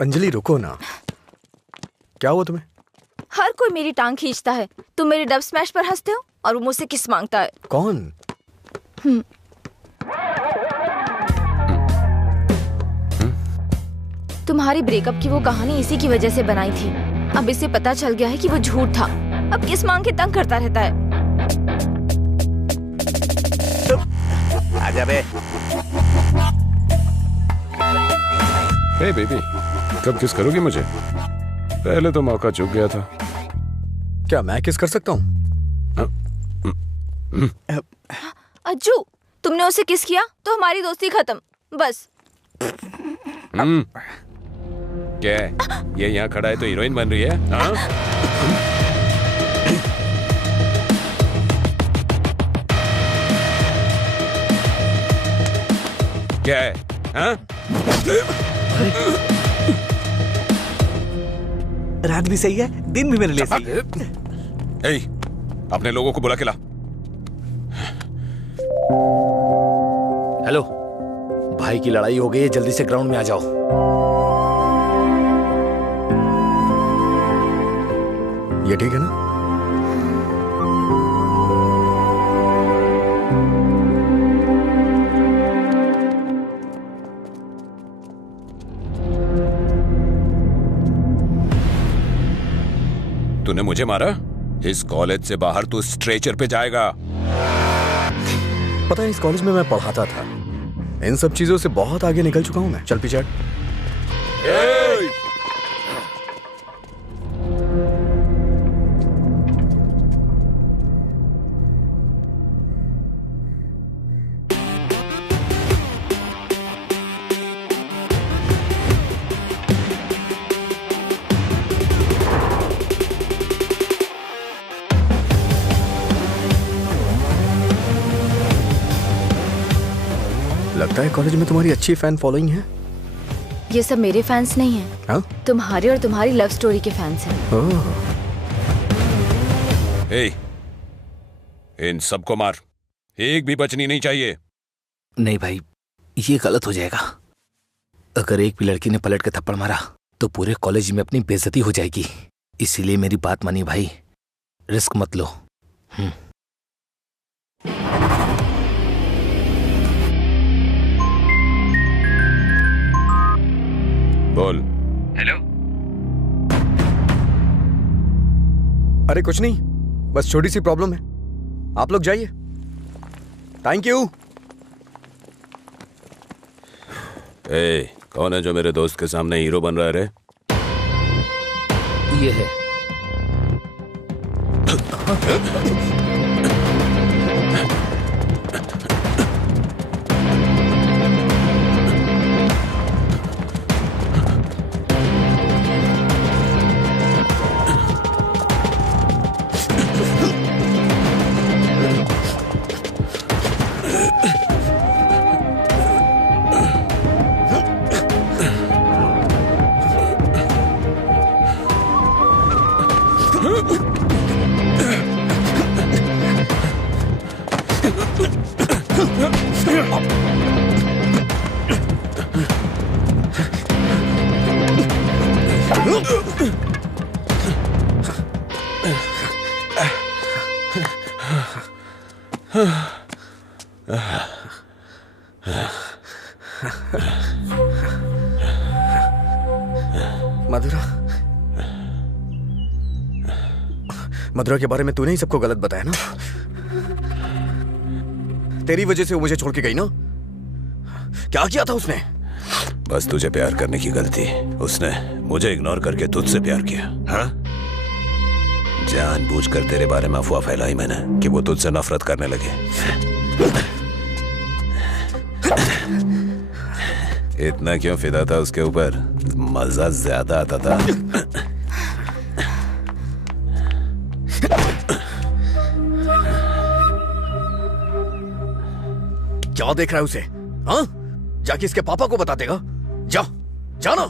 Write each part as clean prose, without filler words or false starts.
अंजलि रुको ना, क्या हुआ तुम्हें? हर कोई मेरी टांग खींचता है, तुम मेरे डब स्मैश पर हंसते हो और वो मुझसे किस मांगता है। कौन? तुम्हारी ब्रेकअप की वो कहानी इसी की वजह से बनाई थी। अब इसे पता चल गया है कि वो झूठ था। अब किस मांग के तंग करता रहता है। आजा बे। हे बेबी, कब किस करोगी मुझे? पहले तो मौका चूक गया था। क्या मैं किस कर सकता हूँ? अज्जू, तुमने उसे किस किया तो हमारी दोस्ती खत्म, बस। क्या है? ये यहाँ खड़ा है तो हीरोइन बन रही है? हाँ? क्या है? हाँ? रात भी सही है, दिन भी मेरे लिए सही है। ए, अपने लोगों को बुला के ला। हेलो, भाई की लड़ाई हो गई है, जल्दी से ग्राउंड में आ जाओ। ये ठीक है ना? तूने मुझे मारा? इस कॉलेज से बाहर तू स्ट्रेचर पे जाएगा। पता है, इस कॉलेज में मैं पढ़ाता था। इन सब चीजों से बहुत आगे निकल चुका हूं मैं। चल पीछे हट। लगता है कॉलेज में तुम्हारी अच्छी फैन फॉलोइंग है। ये सब मेरे फैंस नहीं हैं। हाँ? तुम्हारे और तुम्हारी लव स्टोरी के फैंस हैं। ए, इन सबको मार, एक भी बचनी नहीं चाहिए। नहीं भाई, ये गलत हो जाएगा। अगर एक भी लड़की ने पलट के थप्पड़ मारा तो पूरे कॉलेज में अपनी बेइज्जती हो जाएगी। इसीलिए मेरी बात मानी भाई, रिस्क मत लो। बोल। हेलो। अरे कुछ नहीं, बस छोटी सी प्रॉब्लम है। आप लोग जाइए। Thank you. ए, कौन है जो मेरे दोस्त के सामने हीरो बन रहा है रे? ये है। मधुरा के बारे में तूने ही सबको गलत बताया ना। तेरी वजह से वो मुझे छोड़ के गई ना। क्या किया था उसने? बस तुझे प्यार करने की गलती। उसने मुझे इग्नोर करके तुझसे प्यार किया। हाँ? जानबूझकर तेरे बारे में अफवाह फैलाई मैंने कि वो तुझसे नफरत करने लगे। इतना क्यों फिदा था उसके ऊपर? मजा ज्यादा आता था। क्या देख रहा है उसे? हाँ? जाके इसके पापा को बता देगा। जा, जाना।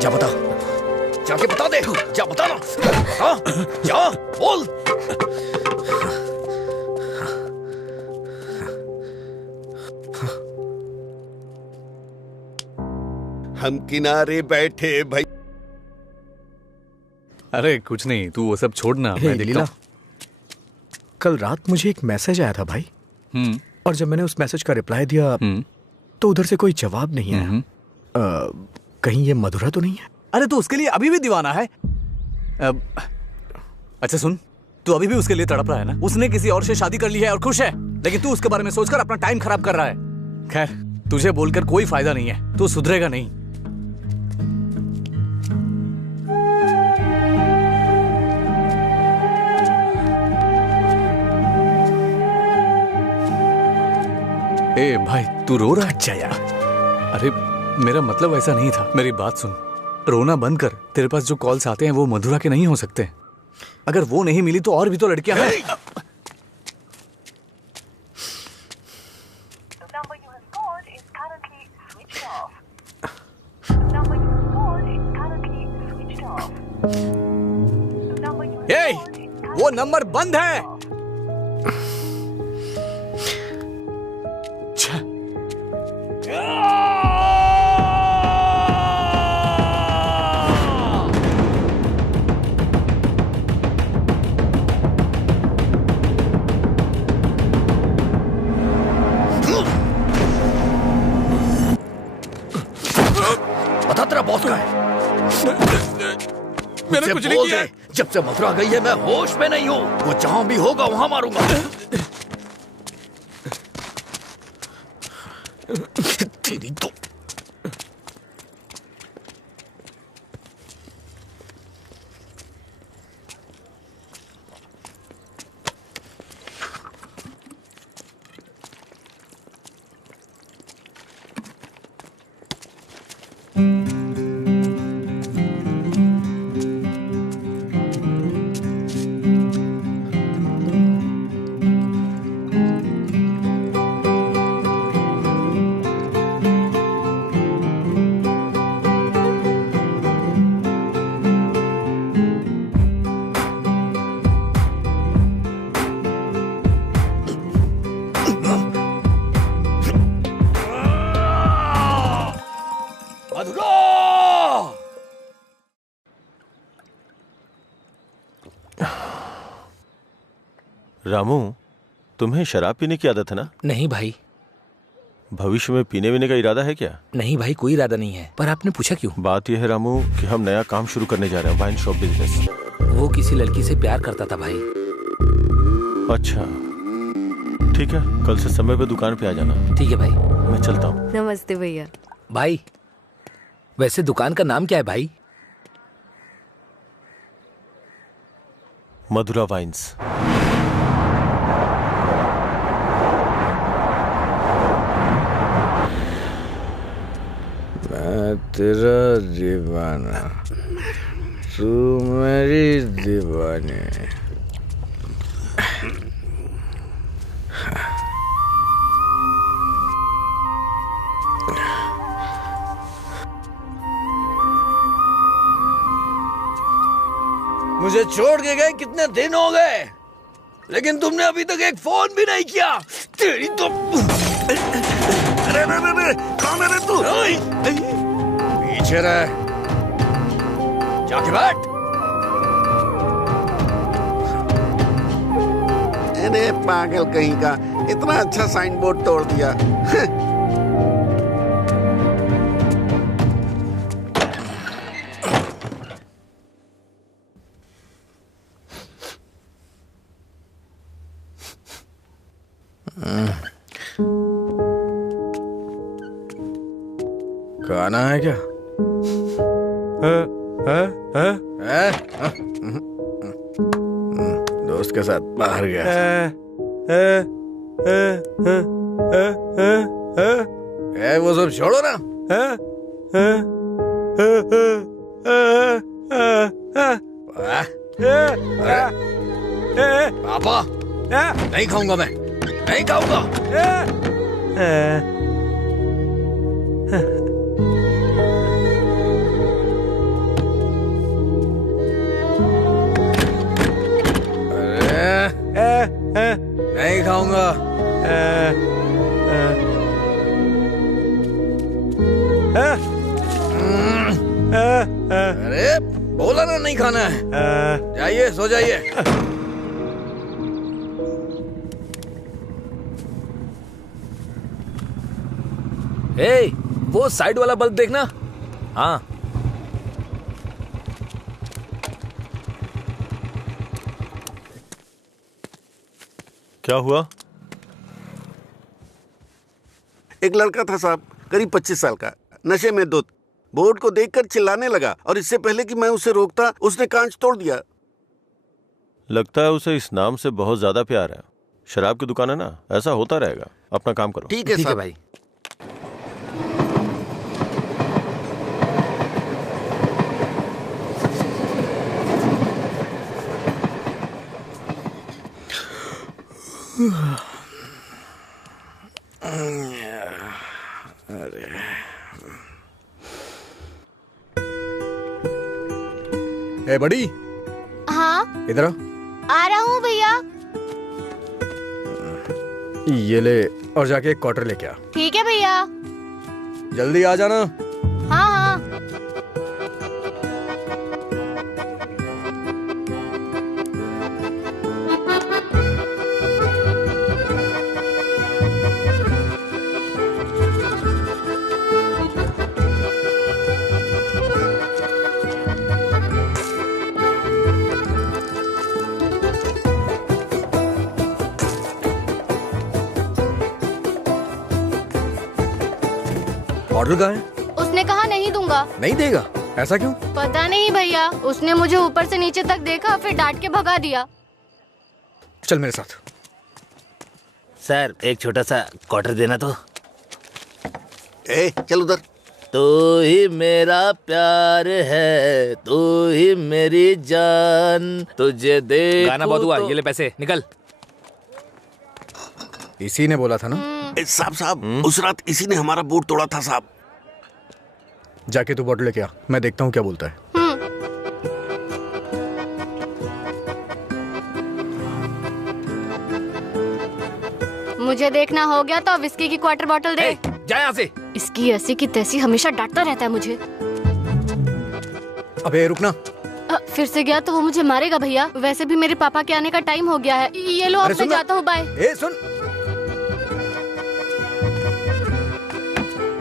जा बता, जाके बता दे। जा बता ना। हाँ? जा, बोल। हम किनारे बैठे भाई। अरे कुछ नहीं, तू वो सब छोड़ना। मैं देखता लीला, कल रात मुझे एक मैसेज आया था भाई। और जब मैंने उस मैसेज का रिप्लाई दिया तो उधर से कोई जवाब नहीं आया। कहीं ये मधुरा तो नहीं है? अरे तू उसके लिए अभी भी दीवाना है? अच्छा सुन, तू अभी भी उसके लिए तड़प रहा है ना? उसने किसी और से शादी कर ली है और खुश है, लेकिन तू उसके बारे में सोचकर अपना टाइम खराब कर रहा है। खैर, तुझे बोलकर कोई फायदा नहीं है, तू सुधरेगा नहीं। ए भाई, तू रो रहा है? अच्छा यार। अरे मेरा मतलब ऐसा नहीं था, मेरी बात सुन। रोना बंद कर। तेरे पास जो कॉल्स आते हैं वो मधुरा के नहीं हो सकते। अगर वो नहीं मिली तो और भी तो लड़कियां हैं। ए, वो नंबर बंद है। बता तेरा बॉस कहाँ है? मैंने कुछ नहीं किया। जब से मथुरा गई है मैं होश में नहीं हूँ। वो जहां भी होगा वहां मारूंगा। तेरी तो रामू, तुम्हें शराब पीने की आदत है ना? नहीं भाई। भविष्य में पीने वीने का इरादा है क्या? नहीं भाई, कोई इरादा नहीं है। पर आपने पूछा क्यों? बात यह है रामू कि हम नया काम शुरू करने जा रहे हैं, वाइन शॉप बिजनेस। वो किसी लड़की से प्यार करता था भाई। अच्छा ठीक है, कल से समय पे दुकान पे आ जाना। ठीक है भाई, मैं चलता हूँ। नमस्ते भैया। भाई वैसे दुकान का नाम क्या है भाई? मधुरा वाइन्स। मैं तेरा दीवाना, तू मेरी दीवानी। मुझे छोड़ के गए कितने दिन हो गए, लेकिन तुमने अभी तक एक फोन भी नहीं किया। तेरी तो अरे कौन है रे तू? पीछे रह, जाके बैठ। अरे पागल कहीं का, इतना अच्छा साइन बोर्ड तोड़ दिया। खाना है क्या? दोस्त के साथ बाहर गया। वो सब छोड़ो ना। पापा, नहीं खाऊंगा मैं, नहीं खाऊंगा। नहीं खाऊंगा। जाना है। जाइए, सो जाइए। ए, वो साइड वाला बल्ब देखना। हाँ। क्या हुआ? एक लड़का था साहब, करीब 25 साल का, नशे में धुत, बोर्ड को देखकर चिल्लाने लगा और इससे पहले कि मैं उसे रोकता उसने कांच तोड़ दिया। लगता है उसे इस नाम से बहुत ज्यादा प्यार है। शराब की दुकान है ना, ऐसा होता रहेगा। अपना काम करो। ठीक है साहब। भाई। ए बड़ी, हाँ इधर आ रहा हूँ भैया। ये ले और जाके एक क्वार्टर लेके आ। ठीक है भैया। जल्दी आ जाना। हाँ हाँ। ऑर्डर कहाँ है? उसने कहा नहीं दूंगा। नहीं देगा? ऐसा क्यों? पता नहीं भैया, उसने मुझे ऊपर से नीचे तक देखा, फिर डांट के भगा दिया। चल मेरे साथ। सर, एक छोटा सा क्वार्टर देना तो। ए, चल उधर। तू ही मेरा प्यार है, तू ही मेरी जान, तुझे देखूं। गाना बहुत हुआ, ये ले पैसे, निकल। इसी ने बोला था ना? साहब, उस रात इसी ने हमारा बोर्ड तोड़ा था साहब। जाके तू बॉटल लेके आ, मैं देखता हूँ क्या बोलता है। मुझे देखना हो गया तो विस्की की क्वार्टर बॉटल दे। जा यहाँ से। इसकी ऐसी की तैसी हमेशा डांटता रहता है मुझे। अबे रुकना। फिर से गया तो वो मुझे मारेगा भैया। वैसे भी मेरे पापा के आने का टाइम हो गया है। ये लो, अब मैं जाता हूँ, बाय। ए सुन,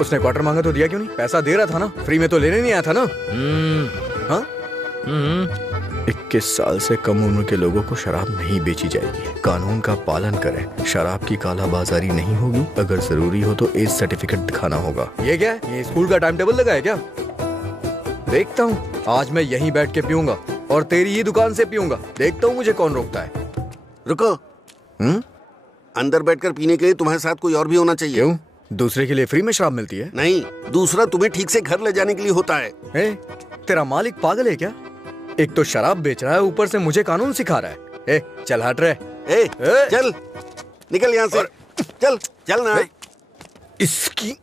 उसने क्वार्टर मांगा तो दिया क्यों नहीं? पैसा दे रहा था ना, फ्री में तो लेने नहीं आया था ना? हाँ? 21 साल से कम उम्र के लोगों को शराब नहीं बेची जाएगी। कानून का पालन करें। शराब की कालाबाजारी नहीं होगी। अगर जरूरी हो तो एज सर्टिफिकेट दिखाना होगा। ये क्या है? ये स्कूल का टाइम टेबल लगा है क्या? देखता हूँ, आज मैं यहीं बैठ के पीऊंगा और तेरी ही दुकान से पीऊंगा। देखता हूँ मुझे कौन रोकता है। रुको। अंदर बैठकर पीने के लिए तुम्हारे साथ कोई और भी होना चाहिए। क्यों? दूसरे के लिए फ्री में शराब मिलती है? नहीं, दूसरा तुम्हें ठीक से घर ले जाने के लिए होता है। तेरा मालिक पागल है क्या? एक तो शराब बेच रहा है, ऊपर से मुझे कानून सिखा रहा है। चल हट रहे। चल निकल यहाँ से। चल चल ना। इसकी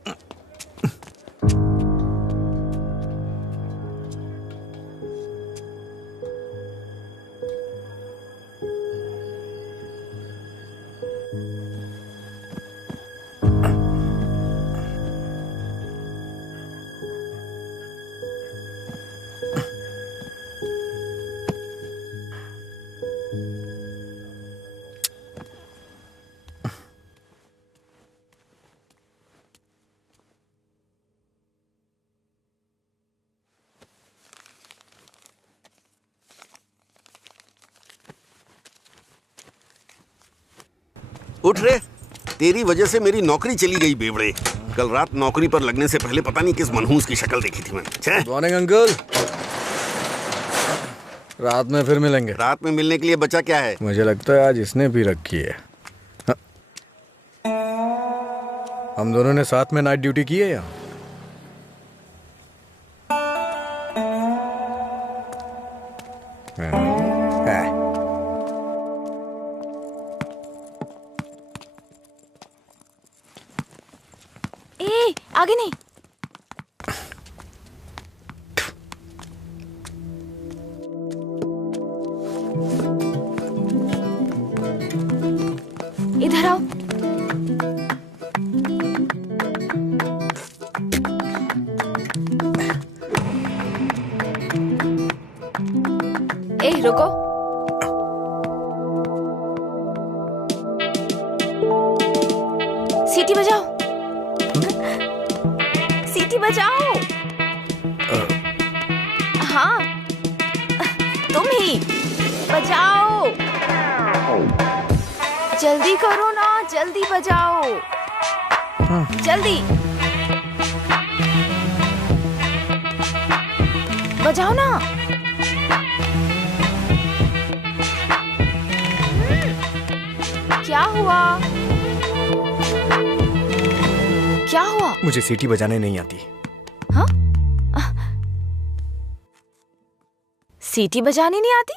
उठ रे, तेरी वजह से मेरी नौकरी चली गई बेवड़े। कल रात नौकरी पर लगने से पहले पता नहीं किस मनहूस की शक्ल देखी थी मैंने। Good morning uncle. रात में फिर मिलेंगे। रात में मिलने के लिए बचा क्या है? मुझे लगता है आज इसने भी रखी है। हम दोनों ने साथ में नाइट ड्यूटी की है या? आगे नहीं। इधर आओ। सीटी बजाओ, सीटी बजाओ। हाँ, तुम ही बजाओ, जल्दी करो ना, जल्दी बजाओ, जल्दी बजाओ ना। क्या हुआ? क्या हुआ? मुझे सीटी बजाने नहीं आती। हाँ? सीटी बजानी नहीं आती?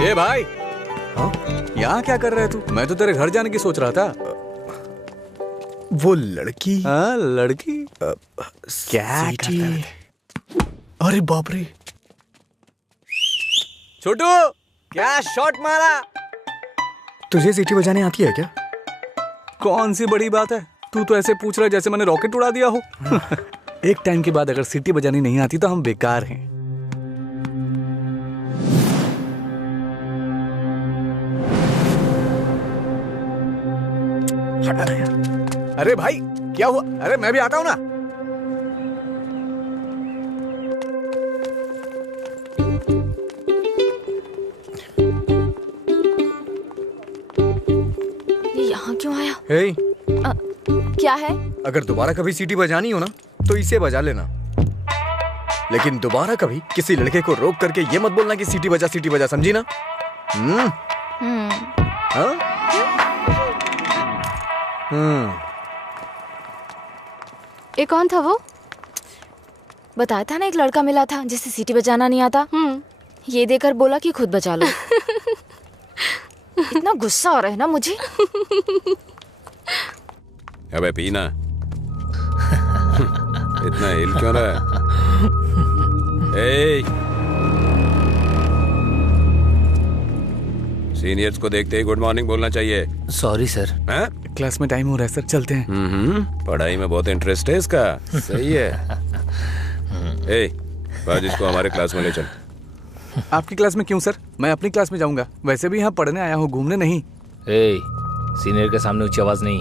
ए भाई, हाँ? यहाँ क्या कर रहा है तू? मैं तो तेरे घर जाने की सोच रहा था। वो लड़की। हाँ, लड़की क्या करता है? अरे बाप रे, छोटू क्या शॉट मारा। तुझे सीटी बजाने आती है क्या? कौन सी बड़ी बात है, तू तो ऐसे पूछ रहा है जैसे मैंने रॉकेट उड़ा दिया हो। एक टाइम के बाद अगर सीटी बजानी नहीं आती तो हम बेकार हैं। हटना यार। अरे भाई क्या हुआ? अरे मैं भी आता हूं ना। ये यहाँ क्यों आया? हे, क्या है? अगर दोबारा कभी सीटी बजानी हो ना तो इसे बजा लेना, लेकिन दोबारा कभी किसी लड़के को रोक करके ये मत बोलना कि सीटी बजा, समझी ना? हाँ? ये कौन था वो? बताया था ना, एक लड़का मिला था जिसे सीटी बजाना नहीं आता। ये देकर बोला कि खुद बजा लो। इतना गुस्सा आ रहा है ना मुझे। अबे पीना। इतना हिल क्यों रहा है? सीनियर्स को देखते ही गुड मॉर्निंग बोलना चाहिए। Sorry sir. क्लास में टाइम हो रहा है सर, चलते हैं। पढ़ाई में बहुत इंटरेस्ट है इसका। सही है। आज इसको हमारे क्लास में ले चल। आपकी क्लास में क्यों सर? मैं अपनी क्लास में जाऊंगा। वैसे भी यहाँ पढ़ने आया हूँ, घूमने नहीं। सीनियर के सामने ऊंची आवाज नहीं।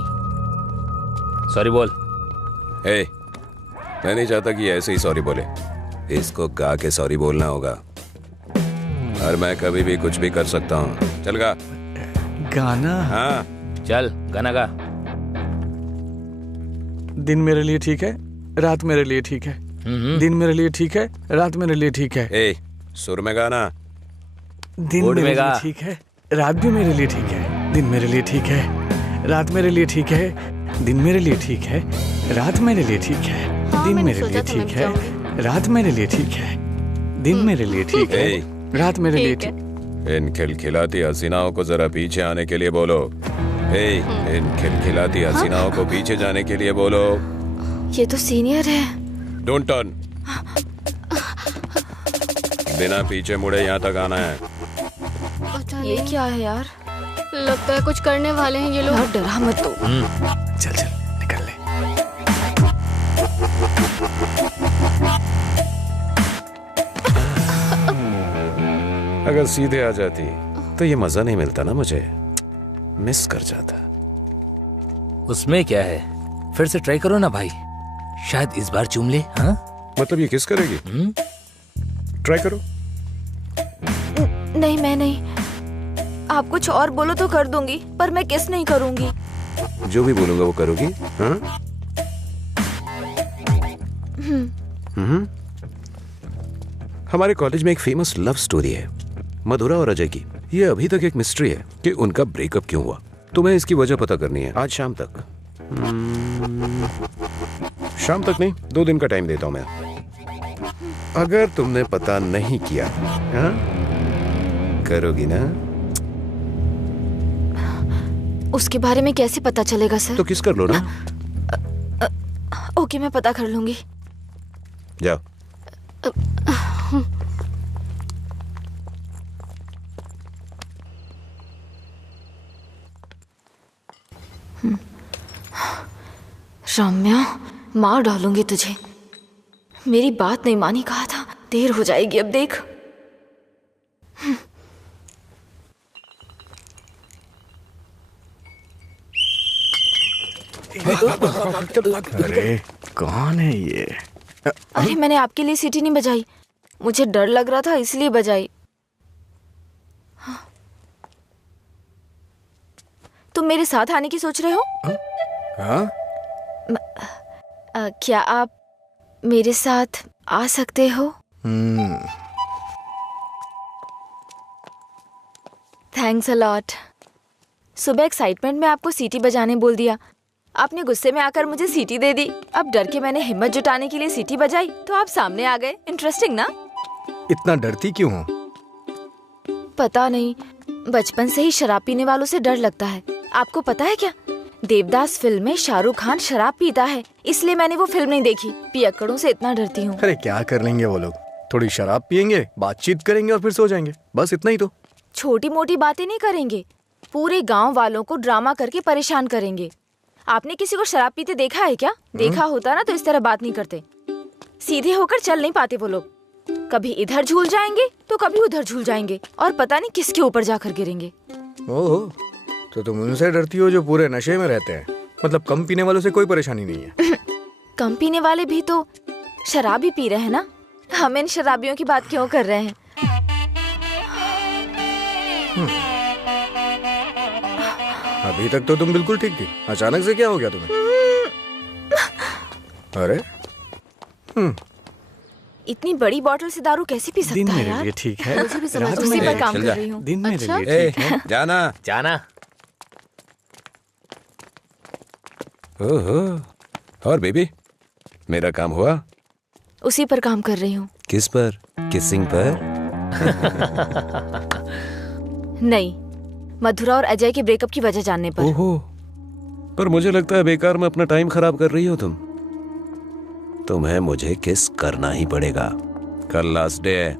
सॉरी बोल। मैं नहीं चाहता कि ऐसे ही सॉरी बोले। इसको गा के सॉरी बोलना होगा, और मैं कभी भी कुछ भी कर सकता हूँ। चल गा। गाना? हाँ चल गाना गा। दिन मेरे लिए ठीक है, रात मेरे लिए ठीक है। दिन मेरे लिए ठीक है, रात मेरे लिए ठीक है। सुर में गाना। दिन मेरे लिए ठीक है, रात भी मेरे लिए ठीक है। दिन मेरे लिए ठीक है, रात मेरे लिए ठीक है। दिन मेरे लिए ठीक है, रात मेरे लिए ठीक है। दिन मेरे लिए ठीक है, रात मेरे लिए ठीक है। दिन मेरे लिए ठीक है, रात मेरे लिए ठीक। इन खिलखिलाती हसीनाओं को जरा पीछे आने के लिए बोलो। इन खिलखिलाती हसीनाओं को पीछे जाने के लिए बोलो। ये तो सीनियर है। Don't turn. बिना पीछे मुड़े यहाँ तक आना है। ये क्या है यार? लगता है कुछ करने वाले हैं ये लोग। यार डरा मत तो। चल चल निकल ले। अगर सीधे आ जाती तो ये मजा नहीं मिलता ना, मुझे मिस कर जाता। उसमें क्या है, फिर से ट्राई करो ना भाई, शायद इस बार चूम ले। हाँ मतलब ये किस करेगी? ट्राई करो। नहीं मैं नहीं, आप कुछ और बोलो तो कर दूंगी, पर मैं किस नहीं करूंगी। जो भी बोलूंगा वो करोगी? हाँ? हमारे कॉलेज में एक फेमस लव स्टोरी है, मधुरा और अजय की। ये अभी तक एक मिस्ट्री है कि उनका ब्रेकअप क्यों हुआ। तुम्हें इसकी वजह पता करनी है आज शाम तक। शाम तक नहीं, 2 दिन का टाइम देता हूं मैं। अगर तुमने पता नहीं किया, हाँ? करोगी ना? उसके बारे में कैसे पता चलेगा सर? तो किस कर लो ना। ओके मैं पता कर लूंगी। जाओ। रम्या, मार डालूंगी तुझे। मेरी बात नहीं मानी, कहा था। देर हो जाएगी अब देख। अरे कौन है ये? अरे मैंने आपके लिए सीटी नहीं बजाई, मुझे डर लग रहा था इसलिए बजाई। तुम मेरे साथ आने की सोच रहे हो? हाँ? क्या आप मेरे साथ आ सकते हो? Thanks a lot. सुबह एक्साइटमेंट में आपको सीटी बजाने बोल दिया, आपने गुस्से में आकर मुझे सीटी दे दी। अब डर के मैंने हिम्मत जुटाने के लिए सीटी बजाई तो आप सामने आ गए। इंटरेस्टिंग ना? इतना डरती क्यों हो? पता नहीं, बचपन से ही शराब पीने वालों से डर लगता है। आपको पता है क्या, देवदास फिल्म में शाहरुख खान शराब पीता है, इसलिए मैंने वो फिल्म नहीं देखी। पियक्कड़ों से इतना डरती हूँ। अरे क्या कर लेंगे वो लोग? थोड़ी शराब पियेंगे, बातचीत करेंगे और फिर सो जाएंगे, बस इतना ही तो। छोटी मोटी बातें नहीं करेंगे, पूरे गांव वालों को ड्रामा करके परेशान करेंगे। आपने किसी को शराब पीते देखा है क्या? देखा होता ना तो इस तरह बात नहीं करते। सीधे होकर चल नहीं पाते वो लोग, कभी इधर झूल जाएंगे तो कभी उधर झूल जाएंगे और पता नहीं किसके ऊपर जाकर गिरेंगे। ओहो, तो तुम उनसे डरती हो जो पूरे नशे में रहते हैं? मतलब कम पीने वालों से कोई परेशानी नहीं है? कम पीने वाले भी तो शराब ही पी रहे हैं ना, हम इन शराबियों की बात क्यों कर रहे हैं? अभी तक तो तुम बिल्कुल ठीक थी, अचानक से क्या हो गया तुम्हें? अरे इतनी बड़ी बोतल से दारू कैसे पी सकता है यार? ठीक है, मुझे भी समझ, उसी पर काम कर रही हूँ। दिन मेरे अच्छा? लिए ठीक है। जाना जाना। ओहो, और बेबी, मेरा काम हुआ? उसी पर काम कर रही हूँ। किस पर? किसिंग पर? नहीं, मधुरा और अजय के ब्रेकअप की वजह जानने पर। ओहो, पर मुझे लगता है बेकार में अपना टाइम खराब कर रही हो तुम। तुम्हें मुझे किस करना ही पड़ेगा, कल लास्ट डे है।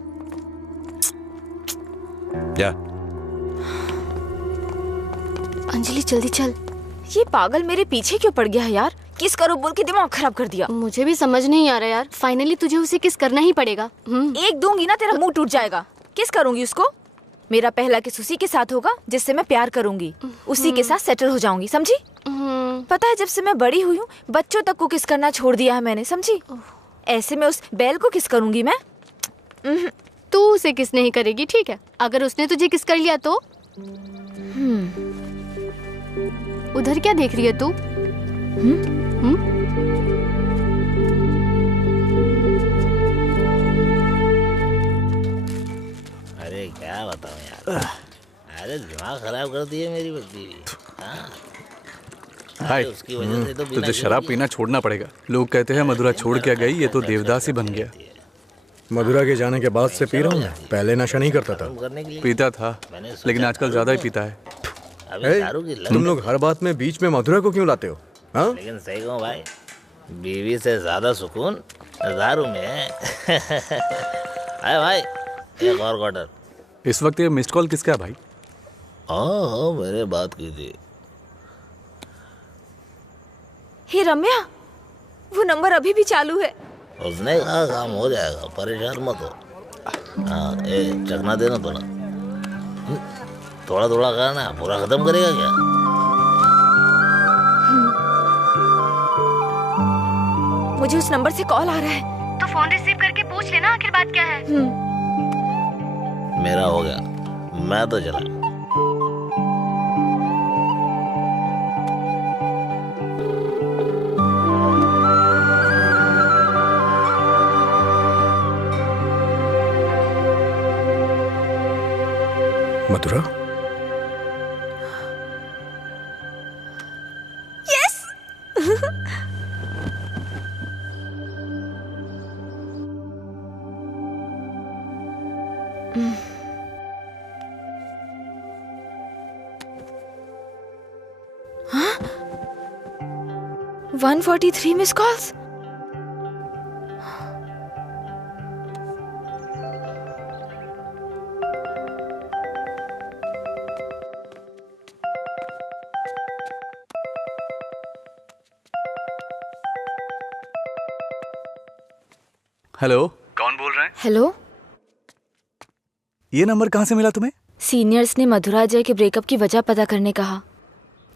जा। अंजलि जल्दी चल। ये पागल मेरे पीछे क्यों पड़ गया है यार? किस करो बोल के दिमाग खराब कर दिया। मुझे भी समझ नहीं आ रहा यार, फाइनली तुझे उसे किस करना ही पड़ेगा। एक दूंगी ना तेरा मुंह टूट जाएगा। किस करूंगी उसको? मेरा पहला किस उसी के साथ होगा जिससे मैं प्यार करूंगी, उसी के साथ सेटल हो जाऊंगी, समझी? पता है जब से मैं बड़ी हुई हूँ बच्चों तक को किस करना छोड़ दिया है मैंने, समझी? ऐसे में उस बैल को किस करूंगी मैं? तू उसे किस नहीं करेगी, ठीक है? अगर उसने तुझे किस कर लिया तो? उधर क्या देख रही है तू? अरे क्या बताऊं यार, अरे दिमाग खराब कर दिए मेरी बीवी। हाय, उसकी वजह से तो तुझे शराब पीना छोड़ना पड़ेगा। लोग कहते हैं मधुरा छोड़ के गई, ये तो देवदास ही बन गया। मधुरा के जाने के बाद से पी रहा हूँ मैं, पहले नशा नहीं करता था। पीता था, लेकिन आजकल ज्यादा ही पीता है। तुम लोग हर बात में बीच में मधुरा को क्यों लाते हो? हाँ? लेकिन सही कहूँ भाई, बीवी से ज्यादा सुकून दारू में है। अरे भाई, एक और क्वार्टर। इस वक्त ये मिस्ड कॉल किसका है भाई? हाँ, मैंने बात की थी। हे रम्या, वो नंबर अभी भी चालू है। उसने कहा काम हो जाएगा, परेशान मत हो। हाँ, चखना देना थोड़ा थोड़ा थोड़ा करना, पूरा खत्म करेगा क्या? मुझे उस नंबर से कॉल आ रहा है, तो फोन रिसीव करके पूछ लेना आखिर बात क्या है। मेरा हो गया, मैं तो चला। मधुरा? यस। 143 miss calls. हेलो, कौन बोल रहे हैं? हेलो, ये नंबर कहाँ से मिला तुम्हें? सीनियर्स ने मधुरा अजय के ब्रेकअप की वजह पता करने कहा।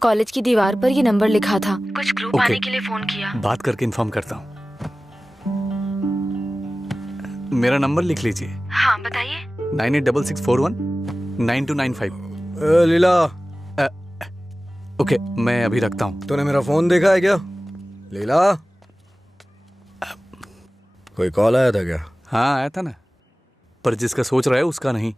कॉलेज की दीवार पर ये नंबर लिखा था। कुछ ग्रुप आने के लिए फोन किया। बात करके इन्फॉर्म करता हूँ। मेरा नंबर लिख लीजिए। हाँ बताइए। 9866419295। लीला। ओके, मैं अभी रखता हूँ। तूने मेरा फोन देखा है क्या लीला? कोई कॉल आया था क्या? हाँ आया था ना, पर जिसका सोच रहा है उसका नहीं।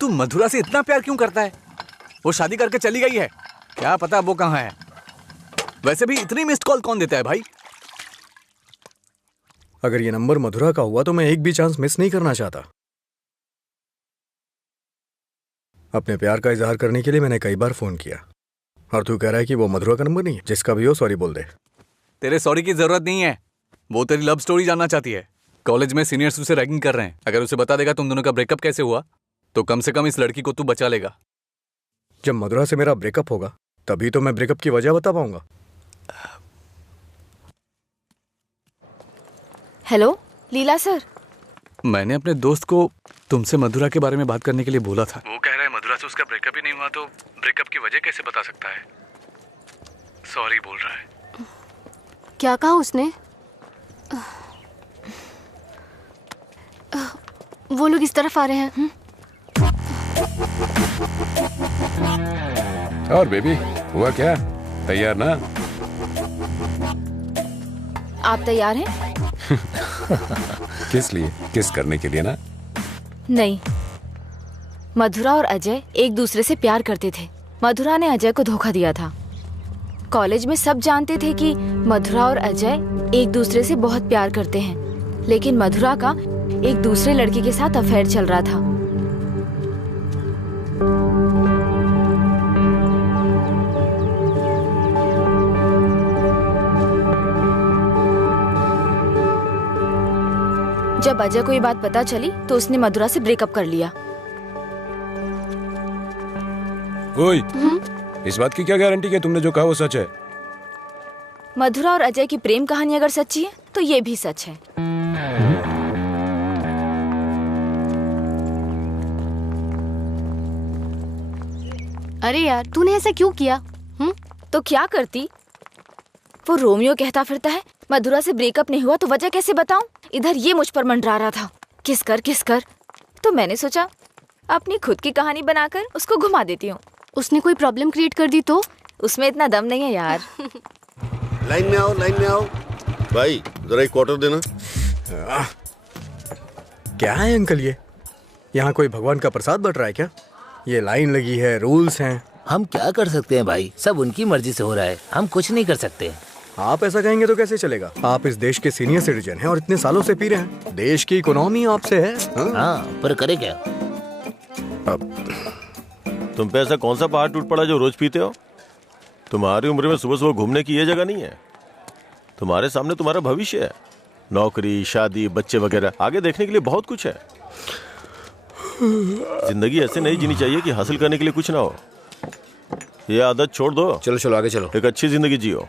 तू मधुरा से इतना प्यार क्यों करता है? वो शादी करके चली गई है, क्या पता वो कहाँ है। वैसे भी इतनी मिस्ड कॉल कौन देता है भाई? अगर ये नंबर मधुरा का हुआ तो मैं एक भी चांस मिस नहीं करना चाहता। अपने प्यार का इजहार करने के लिए मैंने कई बार फोन किया, और तू कह रहा है कि वो मधुरा का नंबर नहीं है? जिसका भी हो सॉरी बोल दे। तेरे सॉरी की जरूरत नहीं है, वो तेरी लव स्टोरी जानना चाहती है। कॉलेज में सीनियर्स उसे रैगिंग कर रहे हैं। अगर उसे बता देगा तुम दोनों का ब्रेकअप कैसे हुआ तो कम से कम इस लड़की को तू बचा लेगा। जब मधुरा से मेरा ब्रेकअप होगा तभी तो मैं ब्रेकअप की वजह बता पाऊंगा। हेलो लीला सर, मैंने अपने दोस्त को तुमसे मधुरा के बारे में बात करने के लिए बोला था। वो कह रहा है मधुरा से उसका ब्रेकअप ही नहीं हुआ तो ब्रेकअप की वजह कैसे बता सकता है। सॉरी बोल रहा है। क्या कहा उसने? वो लोग इस तरफ आ रहे हैं। और बेबी हुआ क्या? तैयार ना? आप तैयार हैं? किस लिए? किस करने के लिए ना? नहीं, मधुरा और अजय एक दूसरे से प्यार करते थे। मधुरा ने अजय को धोखा दिया था। कॉलेज में सब जानते थे कि मधुरा और अजय एक दूसरे से बहुत प्यार करते हैं, लेकिन मधुरा का एक दूसरे लड़के के साथ अफेयर चल रहा था। जब अजय को ये बात पता चली तो उसने मधुरा से ब्रेकअप कर लिया। ओए, इस बात की क्या गारंटी कि तुमने जो कहा वो सच है? मधुरा और अजय की प्रेम कहानी अगर सच्ची है तो ये भी सच है। अरे यार, तूने ऐसा क्यों किया? तो क्या करती? वो रोमियो कहता फिरता है मधुरा से ब्रेकअप नहीं हुआ तो वजह कैसे बताऊं? इधर ये मुझ पर मंडरा रहा था किस कर। तो मैंने सोचा अपनी खुद की कहानी बनाकर उसको घुमा देती हूँ। उसने कोई प्रॉब्लम क्रिएट कर दी तो? उसमें इतना दम नहीं है यार। लाइन में आओ भाई, जरा एक क्वार्टर देना। क्या है अंकल ये? यहाँ कोई भगवान का प्रसाद बट रहा है क्या? ये लाइन लगी है, रूल्स हैं। हम क्या कर सकते हैं भाई, सब उनकी मर्जी से हो रहा है, हम कुछ नहीं कर सकते। आप ऐसा कहेंगे तो कैसे चलेगा? आप इस देश के सीनियर सिटीजन हैं और इतने सालों से पी रहे हैं। देश की इकोनॉमी आपसे है। हाँ, पर करे क्या? तुम पे ऐसा कौन सा पहाड़ टूट पड़ा जो रोज पीते हो? तुम्हारी उम्र में सुबह सुबह घूमने की ये जगह नहीं है। तुम्हारे सामने तुम्हारा भविष्य है, नौकरी, शादी, बच्चे वगैरह। आगे देखने के लिए बहुत कुछ है। जिंदगी ऐसे नहीं जीनी चाहिए कि हासिल करने के लिए कुछ ना हो। ये आदत छोड़ दो। चलो आगे चलो। एक अच्छी जिंदगी जियो।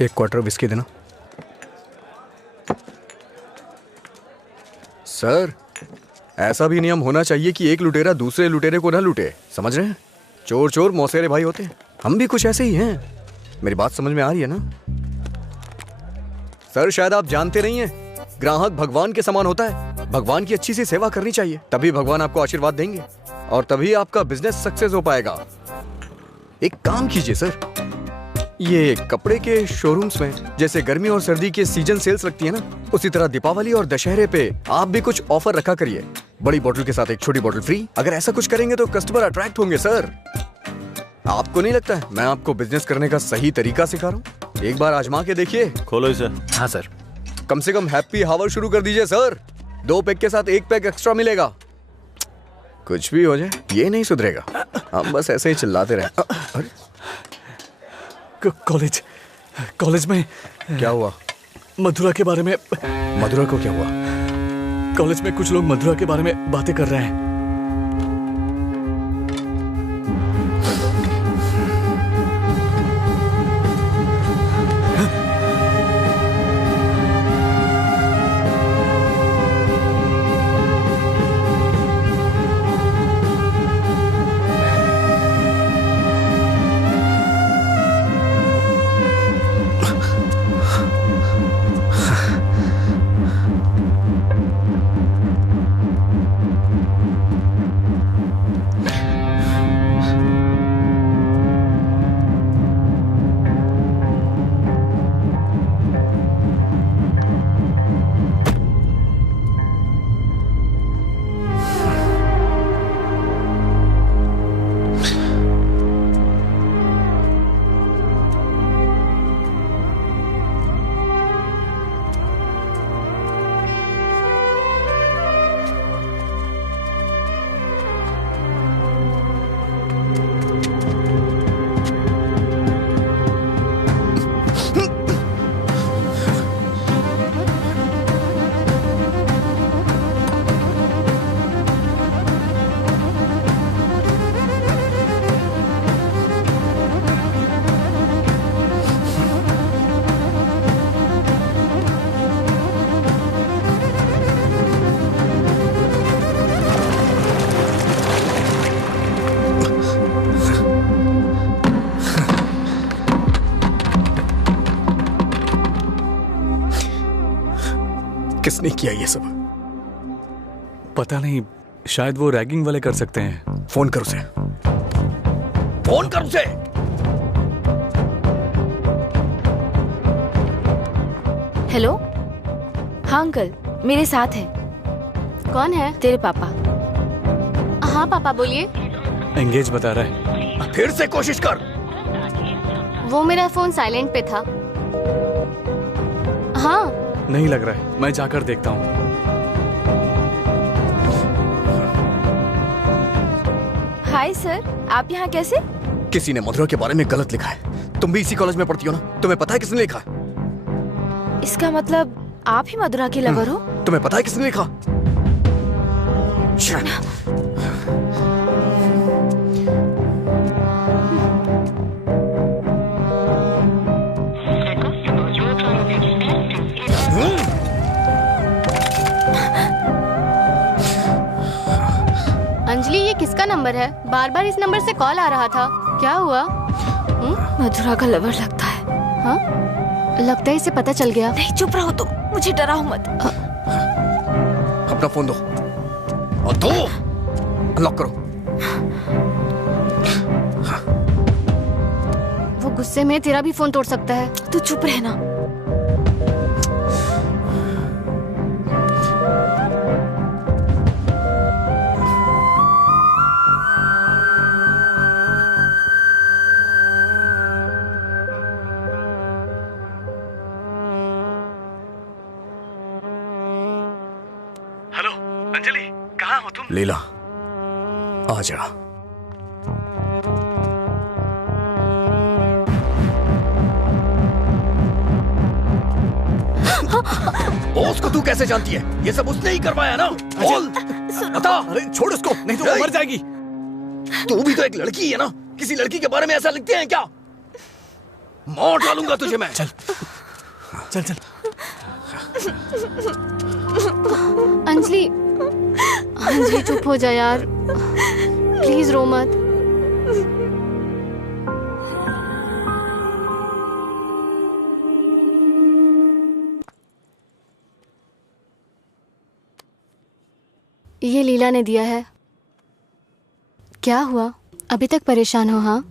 एक क्वार्टर विस्की देना। सर, ऐसा भी नियम होना चाहिए कि एक लुटेरा दूसरे लुटेरे को ना लूटे। समझ रहे हैं? चोर चोर मौसेरे भाई होते हैं। हम भी कुछ ऐसे ही हैं। मेरी बात समझ में आ रही है ना? सर, शायद आप जानते नहीं हैं, ग्राहक भगवान के समान होता है। भगवान की अच्छी सी सेवा करनी चाहिए, तभी भगवान आपको आशीर्वाद देंगे और तभी आपका बिजनेस सक्सेस हो पाएगा। एक काम कीजिए सर, ये कपड़े के शोरूम्स में जैसे गर्मी और सर्दी के सीजन सेल्स लगती है ना, उसी तरह दीपावली और दशहरे पे आप भी कुछ ऑफर रखा करिए। बड़ी बोतल के साथ एक छोटी बोतल फ्री। अगर ऐसा कुछ करेंगे तो कस्टमर अट्रैक्ट होंगे। सर, आपको नहीं लगता है मैं आपको बिजनेस करने का सही तरीका सिखा रहा हूँ? एक बार आजमा के देखिए। खोलो इसे। हाँ सर। कम से कम हैप्पी हावर शुरू कर दीजिए सर। 2 पैक के साथ 1 पैक एक्स्ट्रा मिलेगा। कुछ भी हो जाए ये नहीं सुधरेगा। हम बस ऐसे ही चिल्लाते रहे। अरे कॉलेज में क्या हुआ? मधुरा के बारे में। मधुरा को क्या हुआ? कॉलेज में कुछ लोग मधुरा के बारे में बातें कर रहे हैं। किसने किया ये सब? पता नहीं, शायद वो रैगिंग वाले कर सकते हैं। फोन कर उसे। फोन कर उसे। हेलो। हाँ अंकल, मेरे साथ है। कौन है? तेरे पापा। हाँ पापा बोलिए। एंगेज बता रहा है। फिर से कोशिश कर। वो मेरा फोन साइलेंट पे था। हाँ। नहीं लग रहा है, मैं जाकर देखता हूँ। हाय सर, आप यहाँ कैसे? किसी ने मधुरा के बारे में गलत लिखा है। तुम भी इसी कॉलेज में पढ़ती हो ना? तुम्हें पता है किसने लिखा? इसका मतलब आप ही मधुरा के लवर हो? तुम्हें पता है किसने लिखा? अंजलि, ये किसका नंबर है? बार बार इस नंबर से कॉल आ रहा था। क्या हुआ? मधुरा का लवर लगता है। हाँ? लगता है इसे पता चल गया। नहीं, चुप रहो तुम, मुझे डराओ मत। अपना फोन दो। और दो। अनलॉक करो। वो गुस्से में तेरा भी फोन तोड़ सकता है। तू चुप रहना। हेलो अंजलि, कहाँ हो तुम? लीला, आ जा। बॉस को तू कैसे जानती है? ये सब उसने ही करवाया ना? बोल, बता। अरे छोड़ उसको, नहीं तो वो मर जाएगी। तू भी तो एक लड़की है ना? किसी लड़की के बारे में ऐसा लिखते हैं क्या? मार डालूंगा तुझे मैं। चल चल चल। अंजलि, अंजलि चुप हो जा यार, प्लीज रो मत। ये लीला ने दिया है। क्या हुआ? अभी तक परेशान हो? हाँ?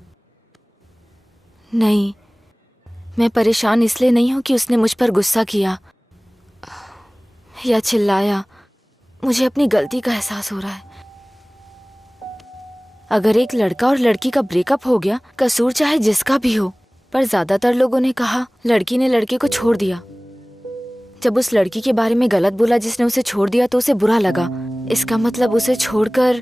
नहीं, मैं परेशान इसलिए नहीं हूँ कि उसने मुझ पर गुस्सा किया या चिल्लाया। मुझे अपनी गलती का एहसास हो रहा है। अगर एक लड़का और लड़की का ब्रेकअप हो गया, कसूर चाहे जिसका भी हो, पर ज्यादातर लोगों ने कहा लड़की ने लड़के को छोड़ दिया। जब उस लड़की के बारे में गलत बोला जिसने उसे छोड़ दिया तो उसे बुरा लगा। इसका मतलब उसे छोड़कर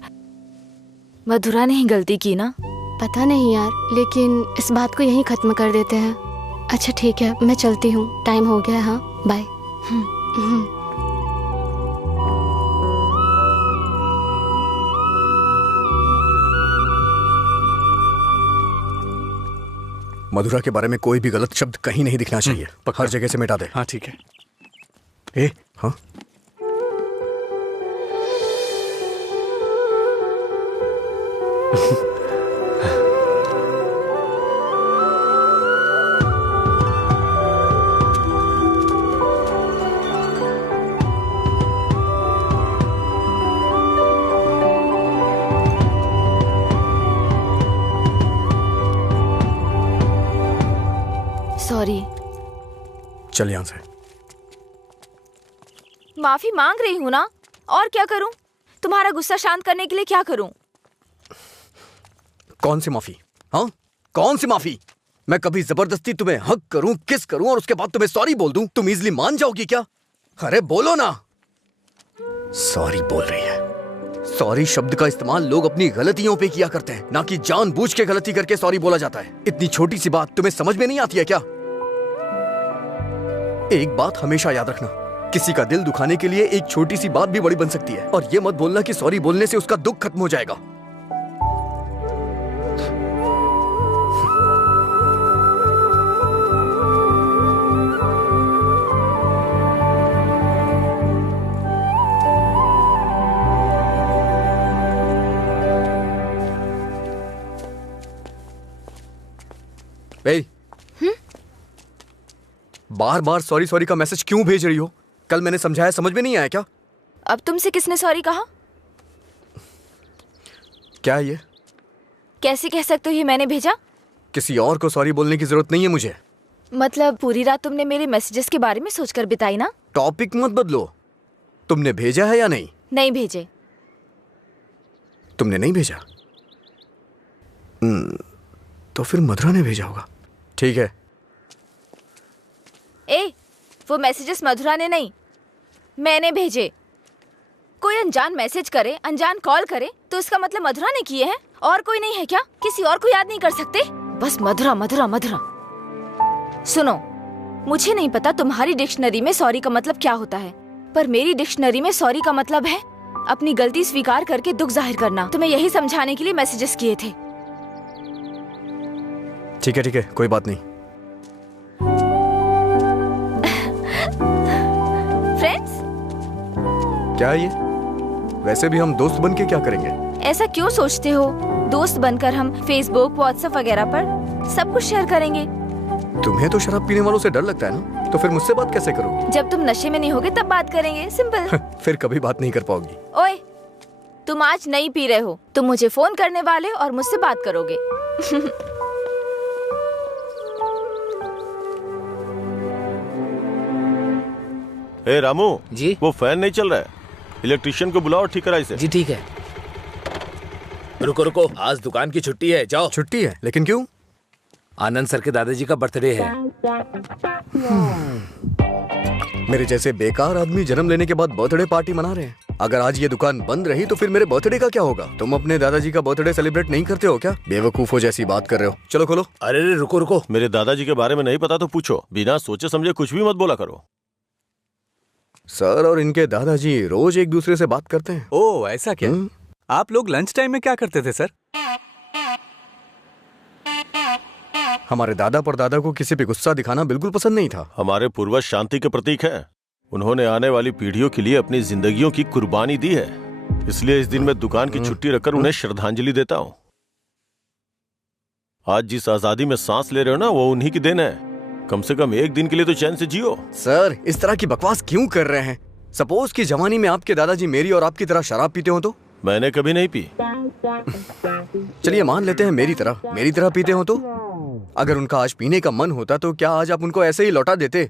मधुरा ने ही गलती की ना? पता नहीं यार, लेकिन इस बात को यहीं खत्म कर देते हैं। अच्छा ठीक है, मैं चलती हूँ, टाइम हो गया। हाँ बाय। मधुरा के बारे में कोई भी गलत शब्द कहीं नहीं दिखना चाहिए। हर जगह से मिटा दे। हाँ ठीक है। ए, हाँ? सॉरी। चल यहाँ से। माफी मांग रही हूँ ना, और क्या करूँ? तुम्हारा गुस्सा शांत करने के लिए क्या करूँ? कौन सी माफी? हाँ, कौन सी माफी? मैं कभी जबरदस्ती तुम्हें हक करूं, किस करूं और उसके बाद तुम्हें सॉरी बोल दूं? तुम इजीली मान जाओगी क्या? अरे बोलो ना। सॉरी बोल रही है। सॉरी शब्द का इस्तेमाल लोग अपनी गलतियों पे किया करते हैं, ना कि जानबूझ के गलती करके सॉरी बोला जाता है। इतनी छोटी सी बात तुम्हें समझ में नहीं आती है क्या? एक बात हमेशा याद रखना, किसी का दिल दुखाने के लिए एक छोटी सी बात भी बड़ी बन सकती है। और ये मत बोलना कि सॉरी बोलने से उसका दुख खत्म हो जाएगा। बार बार सॉरी सॉरी का मैसेज क्यों भेज रही हो? कल मैंने समझाया, समझ में नहीं आया क्या? अब तुमसे किसने सॉरी कहा? क्या ये? कैसे कह सकते हो ये मैंने भेजा? किसी और को सॉरी बोलने की जरूरत नहीं है मुझे। मतलब पूरी रात तुमने मेरे मैसेजेस के बारे में सोचकर बिताई ना? टॉपिक मत बदलो। तुमने भेजा है या नहीं? नहीं भेजे। तुमने नहीं भेजा? तो फिर मधुरा ने भेजा होगा। ठीक है। वो मैसेजेस मधुरा ने नहीं, मैंने भेजे। कोई अनजान मैसेज करे, अनजान कॉल करे तो इसका मतलब मधुरा ने किए हैं? और कोई नहीं है क्या? किसी और को याद नहीं कर सकते? बस मधुरा मधुरा मधुरा। सुनो, मुझे नहीं पता तुम्हारी डिक्शनरी में सॉरी का मतलब क्या होता है, पर मेरी डिक्शनरी में सॉरी का मतलब है अपनी गलती स्वीकार करके दुख जाहिर करना। तुम्हें यही समझाने के लिए मैसेजेस किए थे। ठीक है, कोई बात नहीं। फ्रेंड्स? क्या ये? वैसे भी हम दोस्त बन के क्या करेंगे? ऐसा क्यों सोचते हो? दोस्त बनकर हम फेसबुक, व्हाट्सएप वगैरह पर सब कुछ शेयर करेंगे। तुम्हें तो शराब पीने वालों से डर लगता है ना, तो फिर मुझसे बात कैसे करोगे? जब तुम नशे में नहीं होगे तब बात करेंगे, सिंपल। फिर कभी बात नहीं कर पाओगी। ओए, तुम आज नहीं पी रहे हो, तुम मुझे फोन करने वाले और मुझसे बात करोगे। ए रामू जी? वो फैन नहीं चल रहा है, इलेक्ट्रिशियन को बुलाओ, ठीक कराइए इसे। जी ठीक है। रुको रुको, आज दुकान की छुट्टी है, जाओ। छुट्टी है? लेकिन क्यों? आनंद सर के दादाजी का बर्थडे है। मेरे जैसे बेकार आदमी जन्म लेने के बाद बर्थडे पार्टी मना रहे हैं। अगर आज ये दुकान बंद रही तो फिर मेरे बर्थडे का क्या होगा? तुम अपने दादाजी का बर्थडे सेलिब्रेट नहीं करते हो क्या? बेवकूफों जैसी बात कर रहे हो। चलो खोलो। अरे रुको रुको, मेरे दादाजी के बारे में नहीं पता तो पूछो, बिना सोचे समझे कुछ भी मत बोला करो। सर और इनके दादाजी रोज एक दूसरे से बात करते हैं। ओह, ऐसा क्या? आप लोग लंच टाइम में क्या करते थे सर? हमारे दादा परदादा को किसी पे गुस्सा दिखाना बिल्कुल पसंद नहीं था। हमारे पूर्वज शांति के प्रतीक हैं। उन्होंने आने वाली पीढ़ियों के लिए अपनी जिंदगियों की कुर्बानी दी है, इसलिए इस दिन मैं दुकान की छुट्टी रखकर उन्हें श्रद्धांजलि देता हूँ। आज जिस आजादी में सांस ले रहे हो ना, वो उन्हीं की देन है। कम से कम एक दिन के लिए तो चैन से जियो। सर, इस तरह की बकवास क्यों कर रहे हैं? सपोज कि जवानी में आपके दादाजी मेरी और आपकी तरह शराब पीते हो तो? मैंने कभी नहीं पी। चलिए मान लेते हैं मेरी तरह पीते हो तो? अगर उनका आज पीने का मन होता तो क्या आज आप उनको ऐसे ही लौटा देते?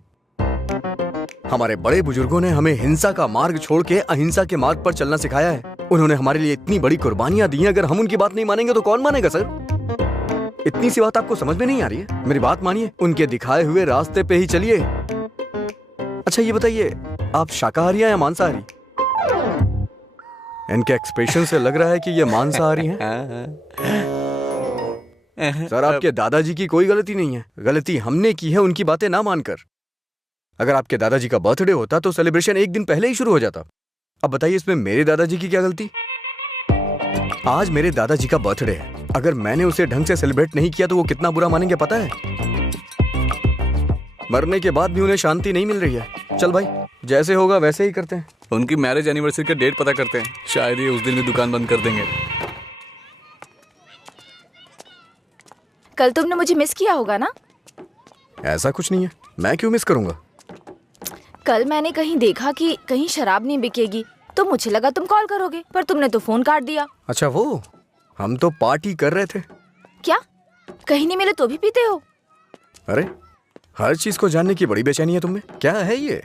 हमारे बड़े बुजुर्गों ने हमें हिंसा का मार्ग छोड़ के अहिंसा के मार्ग पर चलना सिखाया है। उन्होंने हमारे लिए इतनी बड़ी कुर्बानियां दी हैं, अगर हम उनकी बात नहीं मानेंगे तो कौन मानेगा सर? इतनी सी बात आपको समझ में नहीं आ रही है? मेरी बात मानिए, उनके दिखाए हुए रास्ते पे ही चलिए। अच्छा ये बताइए, आप शाकाहारी हैं या मांसाहारी? इनके एक्सप्रेशन से लग रहा है कि ये मांसाहारी हैं। सर, आपके दादाजी की कोई गलती नहीं है, गलती हमने की है उनकी बातें ना मानकर। अगर आपके दादाजी का बर्थडे होता तो सेलिब्रेशन एक दिन पहले ही शुरू हो जाता। अब बताइए इसमें मेरे दादाजी की क्या गलती? आज मेरे दादाजी का बर्थडे है, अगर मैंने उसे ढंग से सेलिब्रेट नहीं किया तो वो कितना बुरा मानेंगे पता है? मरने के बाद भी उन्हें शांति नहीं मिल रही है। चल भाई, जैसे होगा वैसे ही करते हैं। उनकी मैरिज एनिवर्सरी का डेट पता करते हैं, शायद ये उस दिन भी दुकान बंद कर देंगे। कल तुमने मुझे मिस किया होगा ना? ऐसा कुछ नहीं है, मैं क्यों मिस करूंगा? कल मैंने कहीं देखा कि कहीं शराब नहीं बिकेगी, तो मुझे लगा तुम कॉल करोगे, पर तुमने तो फोन काट दिया। अच्छा वो, हम तो पार्टी कर रहे थे। क्या? कहीं नहीं मिले तो भी पीते हो? अरे, हर चीज को जानने की बड़ी बेचैनी है तुम में। क्या है ये?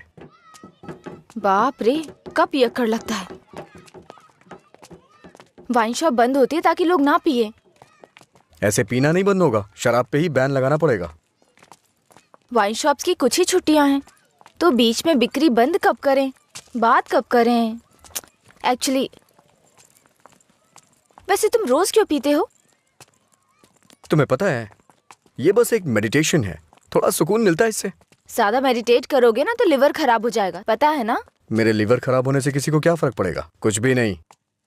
बाप रे, कब पियक्कड़ लगता है। वाइन शॉप बंद होती है ताकि लोग ना पिए। ऐसे पीना नहीं बंद होगा, शराब पे ही बैन लगाना पड़ेगा। वाइन शॉप्स की कुछ ही छुट्टियां हैं, तो बीच में बिक्री बंद कब करें, बात कब करें? एक्चुअली वैसे तुम रोज क्यों पीते हो? तुम्हें पता है, ये बस एक मेडिटेशन है, थोड़ा सुकून मिलता है इससे। ज्यादा मेडिटेट करोगे ना तो लिवर खराब हो जाएगा, पता है ना? मेरे लिवर खराब होने से किसी को क्या फर्क पड़ेगा? कुछ भी नहीं।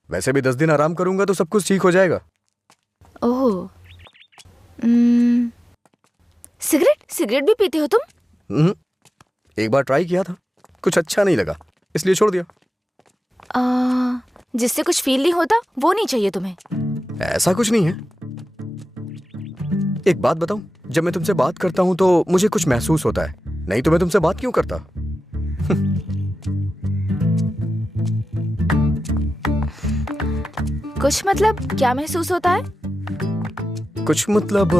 वैसे भी 10 दिन आराम करूंगा तो सब कुछ ठीक हो जाएगा। ओह, सिगरेट भी पीते हो तुम? एक बार ट्राई किया था, कुछ अच्छा नहीं लगा, इसलिए छोड़ दिया। जिससे कुछ फील नहीं होता वो नहीं चाहिए तुम्हें? ऐसा कुछ नहीं है। एक बात बताऊं, जब मैं तुमसे बात करता हूं तो मुझे कुछ महसूस होता है, नहीं तो मैं तुमसे बात क्यों करता? कुछ मतलब क्या महसूस होता है? कुछ मतलब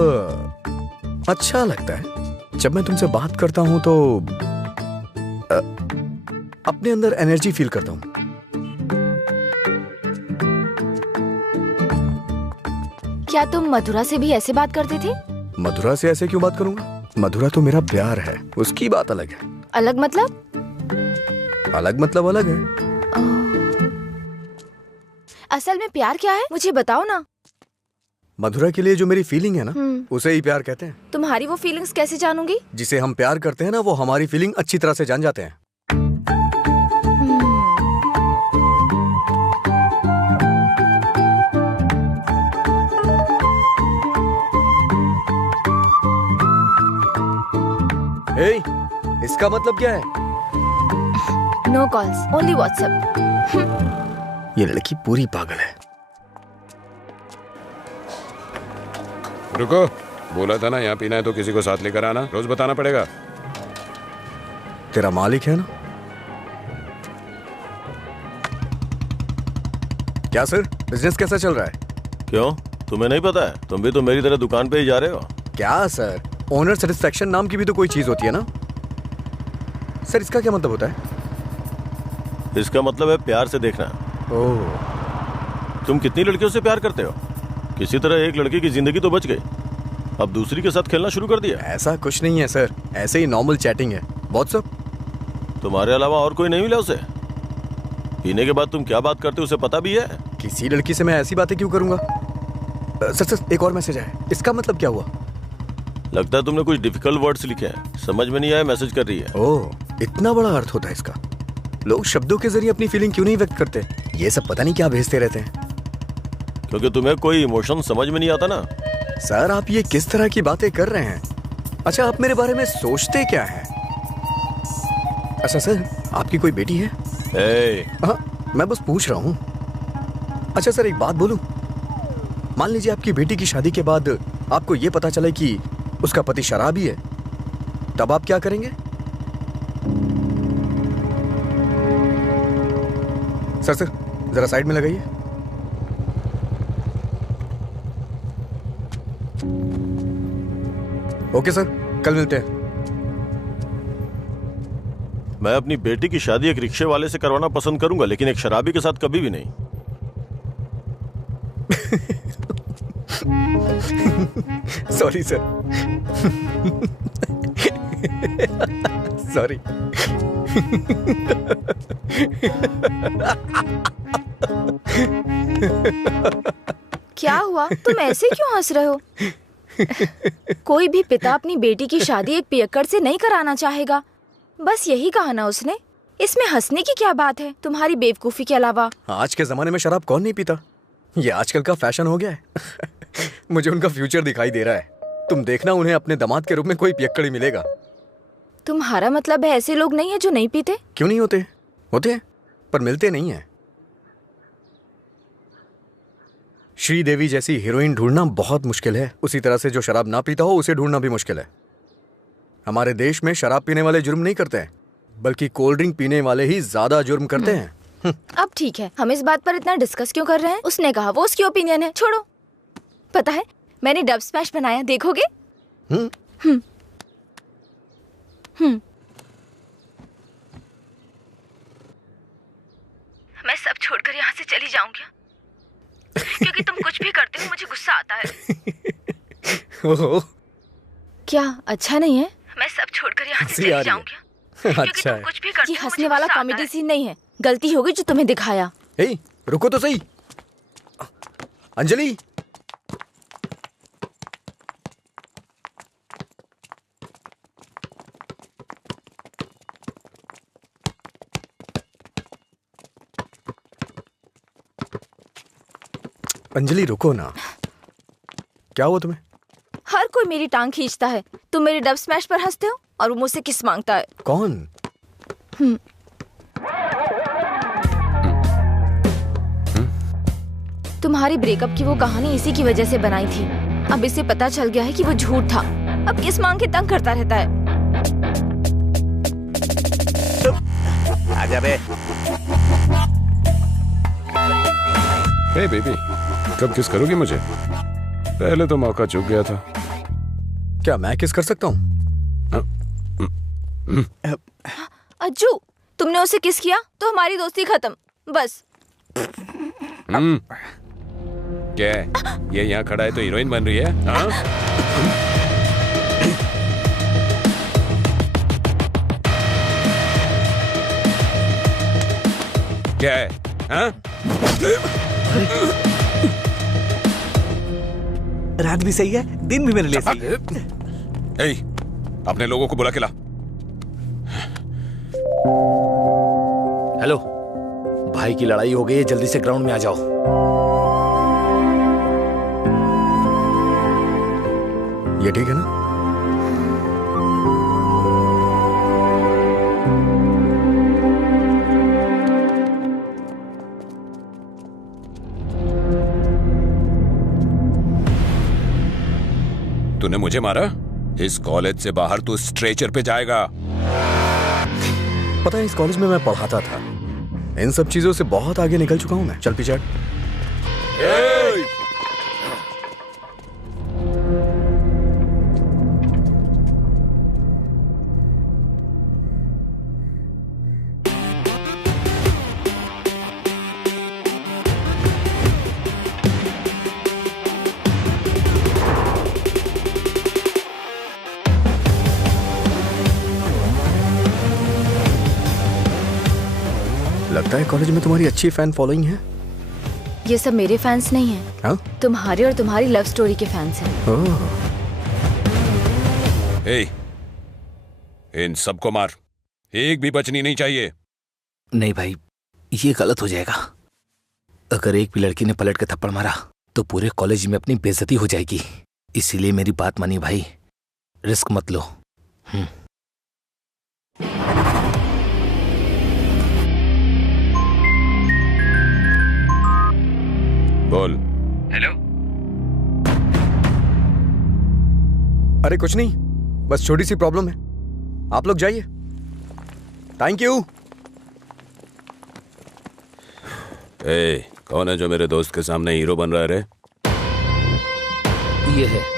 अच्छा लगता है। जब मैं तुमसे बात करता हूँ तो अपने अंदर एनर्जी फील करता हूँ। क्या तुम मधुरा से भी ऐसे बात करते थे? मधुरा से ऐसे क्यों बात करूंगा? मधुरा तो मेरा प्यार है, उसकी बात अलग है। अलग मतलब? अलग मतलब अलग है। असल में प्यार क्या है मुझे बताओ ना। मधुरा के लिए जो मेरी फीलिंग है ना, उसे ही प्यार कहते हैं। तुम्हारी वो फीलिंग्स कैसे जानूंगी? जिसे हम प्यार करते हैं ना, वो हमारी फीलिंग अच्छी तरह से जान जाते हैं। हे, इसका मतलब क्या है? No calls, only WhatsApp. ये लड़की पूरी पागल है। रुको, बोला था ना यहाँ पीना है तो किसी को साथ लेकर आना, रोज बताना पड़ेगा। तेरा मालिक है ना? क्या सर, बिजनेस कैसा चल रहा है? क्यों, तुम्हें नहीं पता है? तुम भी तो मेरी तरह दुकान पे ही जा रहे हो। क्या सर, ओनर सेटिस्फेक्शन नाम की भी तो कोई चीज होती है ना सर। इसका क्या मतलब होता है? इसका मतलब है प्यार से देखना। ओह, तुम कितनी लड़कियों से प्यार करते हो? किसी तरह एक लड़की की जिंदगी तो बच गई, अब दूसरी के साथ खेलना शुरू कर दिया। ऐसा कुछ नहीं है सर, ऐसे ही नॉर्मल चैटिंग है। व्हाट्सएप। तुम्हारे अलावा और कोई नहीं मिला उसे? पीने के बाद तुम क्या बात करते हो उसे पता भी है? किसी लड़की से मैं ऐसी बातें क्यों करूंगा? सर एक और मैसेज है, इसका मतलब क्या हुआ? लगता है तुमने कुछ डिफिकल्ट वर्ड्स लिखे हैं, समझ में नहीं आया, मैसेज कर रही है। ओह, इतना बड़ा अर्थ होता है इसका। लोग शब्दों के जरिए अपनी फीलिंग क्यों नहीं व्यक्त करते? ये सब पता नहीं क्या भेजते रहते हैं। क्योंकि तुम्हें कोई इमोशन समझ में नहीं आता ना। सर आप ये किस तरह की बातें कर रहे हैं? अच्छा, आप मेरे बारे में सोचते क्या हैं? अच्छा सर, आपकी कोई बेटी है? हाँ, मैं बस पूछ रहा हूँ। अच्छा सर, एक बात बोलूं? मान लीजिए आपकी बेटी की शादी के बाद आपको ये पता चले कि उसका पति शराबी है, तब आप क्या करेंगे? सर जरा साइड में लगाइए। ओके सर, कल मिलते हैं। मैं अपनी बेटी की शादी एक रिक्शे वाले से करवाना पसंद करूंगा, लेकिन एक शराबी के साथ कभी भी नहीं। Sorry sir. सॉरी। क्या हुआ, तुम ऐसे क्यों हंस रहे हो? कोई भी पिता अपनी बेटी की शादी एक पियक्कड़ से नहीं कराना चाहेगा। बस यही कहा ना उसने। इसमें हंसने की क्या बात है तुम्हारी बेवकूफी के अलावा? आज के जमाने में शराब कौन नहीं पीता? ये आजकल का फैशन हो गया है। मुझे उनका फ्यूचर दिखाई दे रहा है। तुम देखना, उन्हें अपने दामाद के रूप में कोई पियक्कड़ ही मिलेगा। तुम्हारा मतलब है ऐसे लोग नहीं है जो नहीं पीते? क्यों नहीं होते? होते हैं, पर मिलते नहीं है। श्रीदेवी जैसी हीरोइन ढूंढना बहुत मुश्किल है। उसी तरह से जो शराब ना पीता हो उसे ढूंढना भी मुश्किल है। हमारे देश में शराब पीने वाले जुर्म नहीं करते हैं, बल्कि कोल्ड ड्रिंक पीने वाले ही ज्यादा जुर्म करते हैं। अब ठीक है, हम इस बात पर इतना डिस्कस क्यों कर रहे हैं? उसने कहा, वो उसकी ओपिनियन है, छोड़ो। पता है मैंने डब स्मैश बनाया, देखोगे? मैं सब छोड़कर यहाँ से चली जाऊंगी, क्योंकि तुम कुछ भी करते हो मुझे गुस्सा आता है। क्या अच्छा नहीं है? मैं सब छोड़कर यहाँ से चली जाऊंगी, क्योंकि तुम कुछ भी करते हो। ये हंसने वाला कॉमेडी सीन नहीं है, गलती होगी जो तुम्हें दिखाया। हे, रुको तो सही। अंजलि, अंजलि रुको ना। क्या हुआ तुम्हें? हर कोई मेरी टांग खींचता है। तुम मेरे डब स्मैश पर हंसते हो और वो मुझसे किस मांगता है। कौन? तुम्हारी ब्रेकअप की वो कहानी इसी की वजह से बनाई थी। अब इसे पता चल गया है कि वो झूठ था। अब किस मांग के तंग करता रहता है। आजा बे। हे बेबी, कब किस करोगी मुझे? पहले तो मौका चूक गया था। क्या मैं किस कर सकता हूँ? अज्जू, तुमने उसे किस किया तो हमारी दोस्ती खत्म, बस। क्या है? ये यहाँ खड़ा है तो हीरोइन बन रही है? हाँ? क्या है? हाँ? रात भी सही है, दिन भी मेरे लिए सही है। ए, अपने लोगों को बुला के ला। हेलो, भाई की लड़ाई हो गई है, जल्दी से ग्राउंड में आ जाओ। ये ठीक है ना? तूने मुझे मारा? इस कॉलेज से बाहर तू स्ट्रेचर पे जाएगा। पता है, इस कॉलेज में मैं पढ़ाता था। इन सब चीजों से बहुत आगे निकल चुका हूं मैं। चल पीछे हट। लगता है कॉलेज में तुम्हारी अच्छी फैन फॉलोइंग है। ये सब मेरे फैंस नहीं हैं। हाँ? तुम्हारे और तुम्हारी लव स्टोरी के फैंस हैं। इन सबको मार, एक भी बचनी नहीं चाहिए। नहीं भाई, ये गलत हो जाएगा। अगर एक भी लड़की ने पलट के थप्पड़ मारा तो पूरे कॉलेज में अपनी बेइज्जती हो जाएगी। इसीलिए मेरी बात मानिए भाई, रिस्क मत लो। बोल। हेलो। अरे कुछ नहीं, बस छोटी सी प्रॉब्लम है। आप लोग जाइए। Thank you. कौन है जो मेरे दोस्त के सामने हीरो बन रहा है रे? ये है।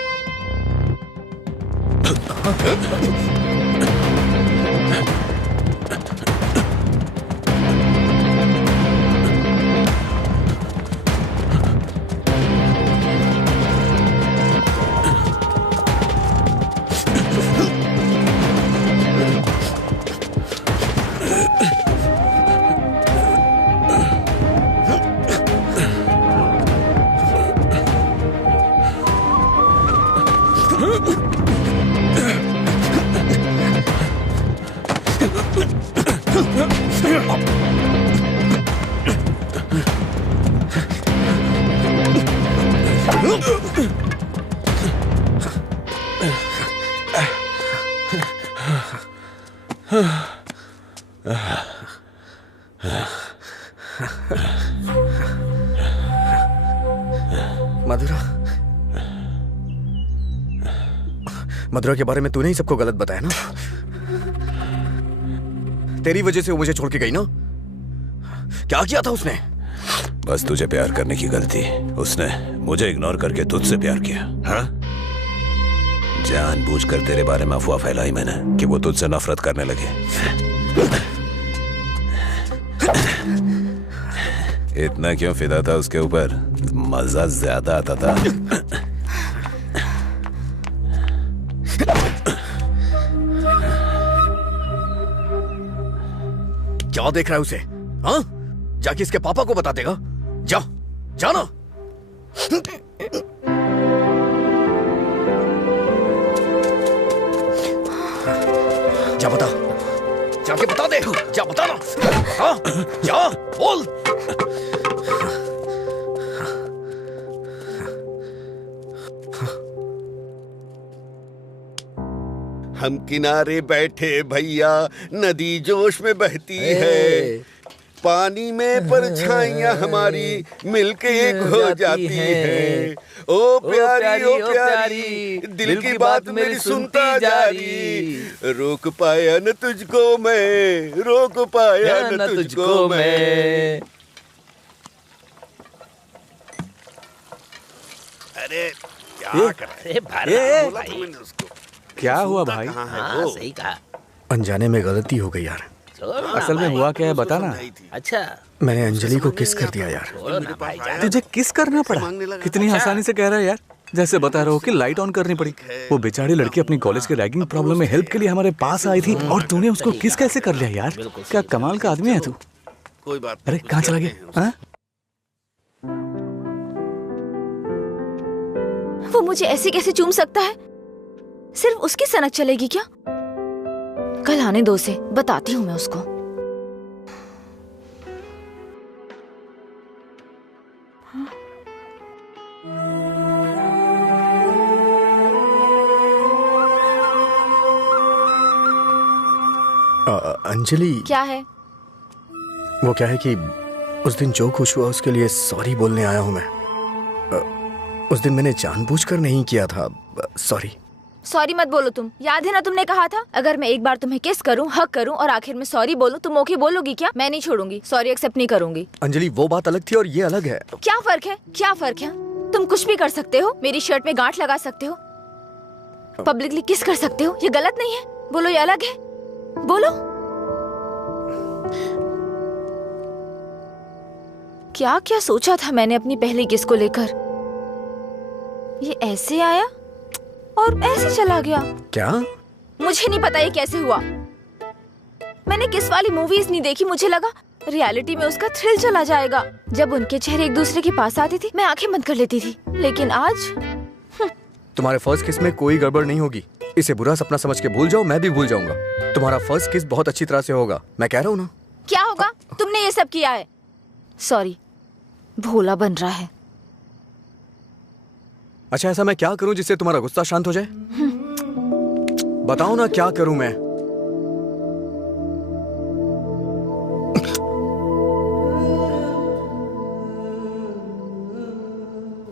मधुरा के बारे में तूने ही सबको गलत बताया ना? तेरी वजह से वो मुझे छोड़ के गई ना? क्या किया था उसने? बस तुझे प्यार करने की गलती। उसने मुझे इग्नोर करके तुझसे प्यार किया। हाँ? जानबूझकर तेरे बारे में अफवाह फैलाई मैंने कि वो तुझसे नफरत करने लगे। इतना क्यों फिदा था उसके ऊपर? मजा ज्यादा आता था। क्या देख रहा है उसे? हाँ? जाके इसके पापा को बता देगा। जा, जाना। जा बता, जाके बता दे। जा बता ना। हाँ? जा, बोल। हम किनारे बैठे भैया, नदी जोश में बहती है, पानी में परछाइयां हमारी मिलके एक हो जाती है। ओ प्यारी ओ प्यारी, दिल की बात मेरी सुनता जारी, रोक पाया न तुझको मैं, रोक पाया न तुझको मैं। अरे क्या कर रहा है? बोला था मैंने उसको। क्या हुआ भाई? कहाँ है वो? सही कहा। अनजाने में गलती हो गई यार। असल में हुआ क्या है बता ना। अच्छा मैंने अंजलि को किस कर दिया यार। तुझे किस करना पड़ा? कितनी आसानी से कह रहा है यार, जैसे बता रहा हो कि लाइट ऑन करनी पड़ी। वो बेचारी लड़की अपनी कॉलेज के रैगिंग प्रॉब्लम में हेल्प के लिए हमारे पास आई थी और तूने उसको किस कैसे कर लिया यार? क्या कमाल का आदमी है तू। कोई बात अरे नहीं, कहाँ कुछ चला करते गया? हैं हाँ? वो मुझे ऐसे कैसे चूम सकता है? सिर्फ उसकी सनक चलेगी क्या? कल आने दो उसे, बताती हूँ मैं उसको। अंजलि क्या है? वो क्या है कि उस दिन जो कुछ हुआ उसके लिए सॉरी बोलने आया हूँ मैं। उस दिन मैंने जानबूझकर नहीं किया था। सॉरी। सॉरी मत बोलो तुम। याद है ना तुमने कहा था अगर मैं एक बार तुम्हें किस करूं, हक करूं और आखिर में सॉरी बोलूं तुम ओके बोलोगी क्या? मैं नहीं छोड़ूंगी, सॉरी एक्सेप्ट नहीं करूंगी। अंजलि वो बात अलग थी और ये अलग है। क्या फर्क है? क्या फर्क है? तुम कुछ भी कर सकते हो, मेरी शर्ट में गांठ लगा सकते हो, पब्लिकली किस कर सकते हो, ये गलत नहीं है? बोलो ये अलग है? बोलो। क्या क्या सोचा था मैंने अपनी पहली किस को लेकर? ये ऐसे आया और ऐसे चला गया। क्या? मुझे नहीं पता ये कैसे हुआ। मैंने किस वाली मूवीज नहीं देखी, मुझे लगा रियलिटी में उसका थ्रिल चला जाएगा। जब उनके चेहरे एक दूसरे के पास आते थे मैं आंखें बंद कर लेती थी, लेकिन आज तुम्हारे फर्स्ट किस में कोई गड़बड़ नहीं होगी। इसे बुरा सपना समझ के भूल जाओ, मैं भी भूल जाऊंगा। तुम्हारा फर्स्ट किस बहुत अच्छी तरह से होगा, मैं कह रहा हूँ ना। क्या होगा? तुमने ये सब किया है। सॉरी, भोला बन रहा है। अच्छा ऐसा मैं क्या करूं जिससे तुम्हारा गुस्सा शांत हो जाए? बताओ ना क्या करूं मैं?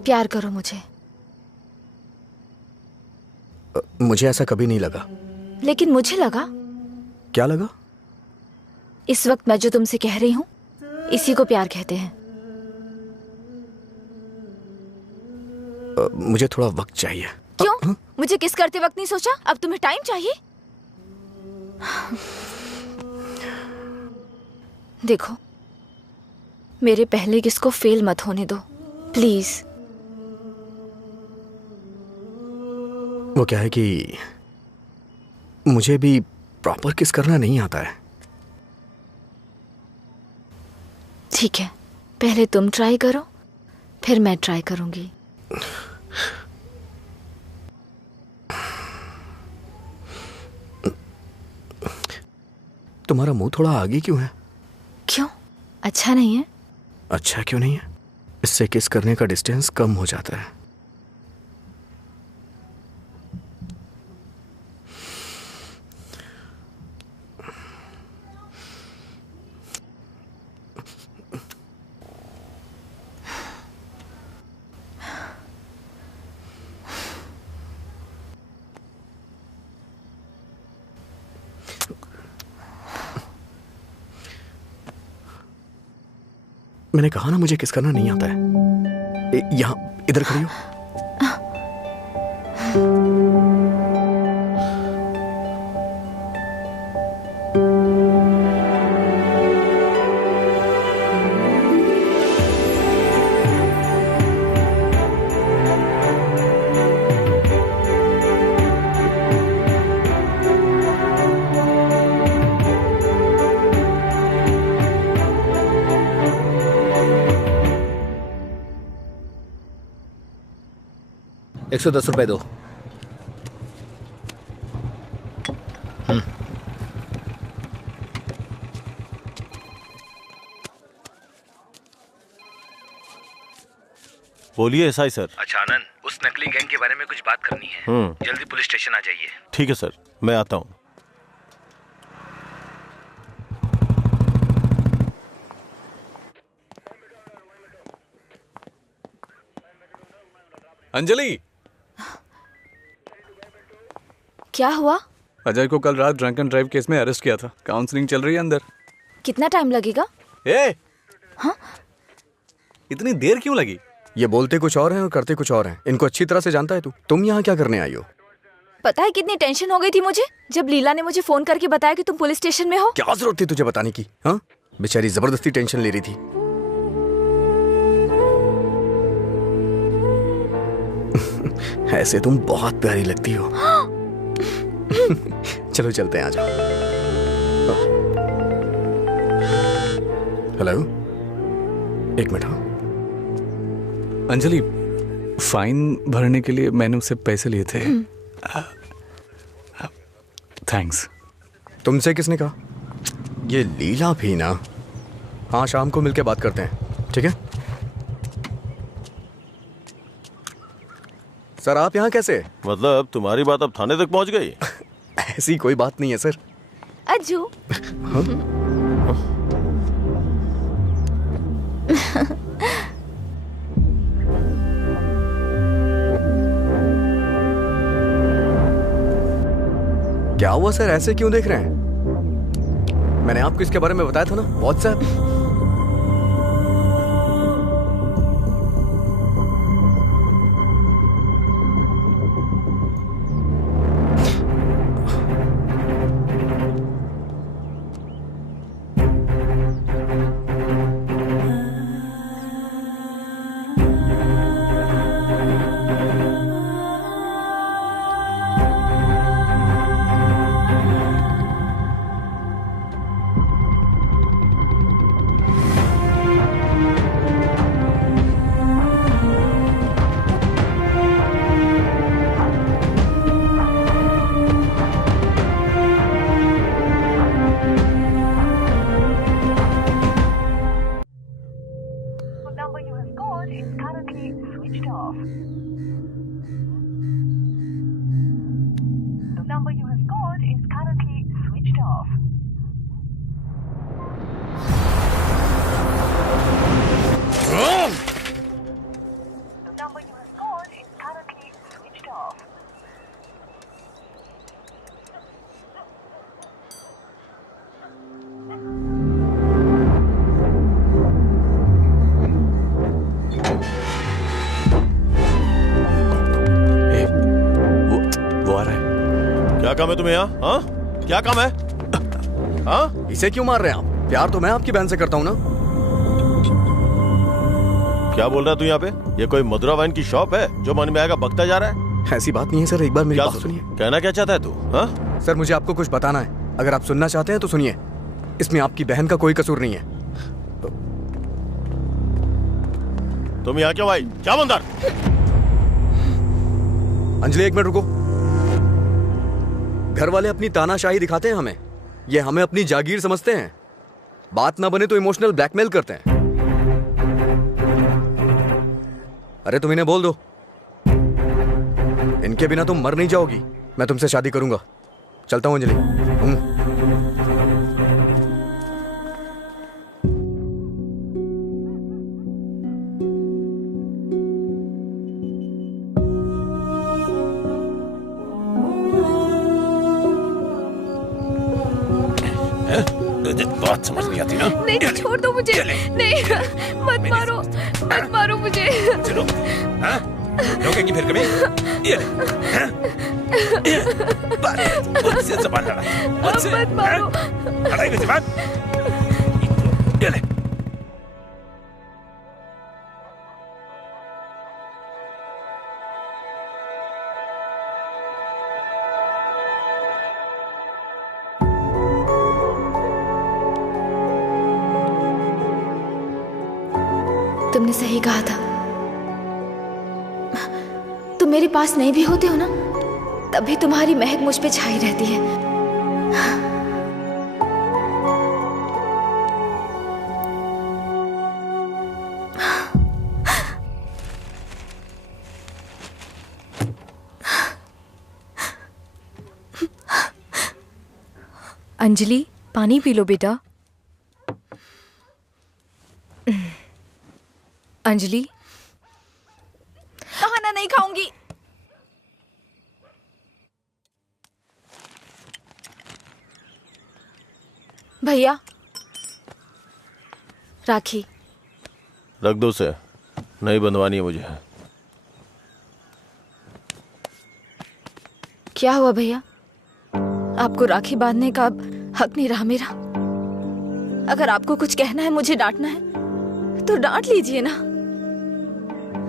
प्यार करो मुझे। मुझे ऐसा कभी नहीं लगा। लेकिन मुझे लगा। क्या लगा? इस वक्त मैं जो तुमसे कह रही हूँ इसी को प्यार कहते हैं। मुझे थोड़ा वक्त चाहिए। क्यों? मुझे किस करते वक्त नहीं सोचा? अब तुम्हें टाइम चाहिए? देखो, मेरे पहले किस को फेल मत होने दो प्लीज। वो क्या है कि मुझे भी प्रॉपर किस करना नहीं आता है। ठीक है, पहले तुम ट्राई करो फिर मैं ट्राई करूंगी। तुम्हारा मुंह थोड़ा आगे क्यों है? क्यों? अच्छा नहीं है? अच्छा क्यों नहीं है? इससे किस करने का डिस्टेंस कम हो जाता है। मैंने कहा ना मुझे किस करना नहीं आता है। यहाँ इधर खड़ी हो। ₹110 दो। बोलिए एसआई सर। अच्छा आनंद, उस नकली गैंग के बारे में कुछ बात करनी है। जल्दी पुलिस स्टेशन आ जाइए। ठीक है सर, मैं आता हूँ। अंजलि, क्या हुआ? अजय को कल रात ड्रंक एंड ड्राइव केस में अरेस्ट किया था। काउंसलिंग चल रही है अंदर। कितना टाइम लगेगा? ए, हाँ? इतनी देर क्यों लगी? ये बोलते कुछ और हैं और करते कुछ और हैं। इनको अच्छी तरह से जानता है तू। तुम यहाँ क्या करने आई हो? पता है कितनी टेंशन हो गई थी मुझे जब लीला ने मुझे फोन करके बताया कि तुम पुलिस स्टेशन में हो। क्या जरूरत थी तुझे बताने की? हाँ, बेचारी जबरदस्ती टेंशन ले रही थी। ऐसे तुम बहुत प्यारी लगती हो। चलो चलते हैं, आ जाओ। हेलो, एक मिनट। हाँ अंजलि, फाइन भरने के लिए मैंने उससे पैसे लिए थे। थैंक्स। तुमसे किसने कहा? ये लीला भी ना। हाँ, शाम को मिलके बात करते हैं, ठीक है? सर आप यहाँ कैसे? मतलब तुम्हारी बात अब थाने तक पहुंच गई? ऐसी कोई बात नहीं है सर। अज्जू। हाँ? क्या हुआ सर, ऐसे क्यों देख रहे हैं? मैंने आपको इसके बारे में बताया था ना, व्हाट्सएप। क्या काम है तुम्हें यहाँ? हाँ, क्या काम है? हाँ, इसे क्यों मार रहे हैं आप? प्यार तो मैं आपकी बहन से करता हूँ ना। क्या बोल रहा है तू यहाँ पे? ये कोई मधुरा वाइन की शॉप है जो मन में आएगा बकता जा रहा है? ऐसी बात नहीं है सर, एक बार मेरी बात सुनिए। कहना क्या चाहता है तू? हाँ सर, मुझे आपको कुछ बताना है। अगर आप सुनना चाहते हैं तो सुनिए। इसमें आपकी बहन का कोई कसूर नहीं है। तुम यहाँ क्यों आई? क्या बंदर? अंजलि एक मिनट रुको। घर वाले अपनी तानाशाही दिखाते हैं हमें, ये हमें अपनी जागीर समझते हैं। बात ना बने तो इमोशनल ब्लैकमेल करते हैं। अरे तुम इन्हें बोल दो, इनके बिना तुम मर नहीं जाओगी। मैं तुमसे शादी करूंगा। चलता हूं अंजलि। बात समझ नहीं आती ना? नहीं, छोड़ दो मुझे। नहीं, मत मारो, मत मारो मुझे। चलो, हाँ? रोकेगी फिर कभी? ये ले, हाँ? मुझसे ज़बान लड़ा, मुझसे, मत मारो। लड़ाई में ज़बान? ये ले। तुमने सही कहा था। तुम मेरे पास नहीं भी होते हो ना, तभी तुम्हारी महक मुझ पे छाई रहती है। अंजलि, पानी पी लो बेटा। अंजलि, खाना नहीं खाऊंगी। भैया, राखी रख दो उसे। नहीं बंधवानी है मुझे। क्या हुआ भैया? आपको राखी बांधने का अब हक नहीं रहा मेरा? अगर आपको कुछ कहना है, मुझे डांटना है तो डांट लीजिए ना,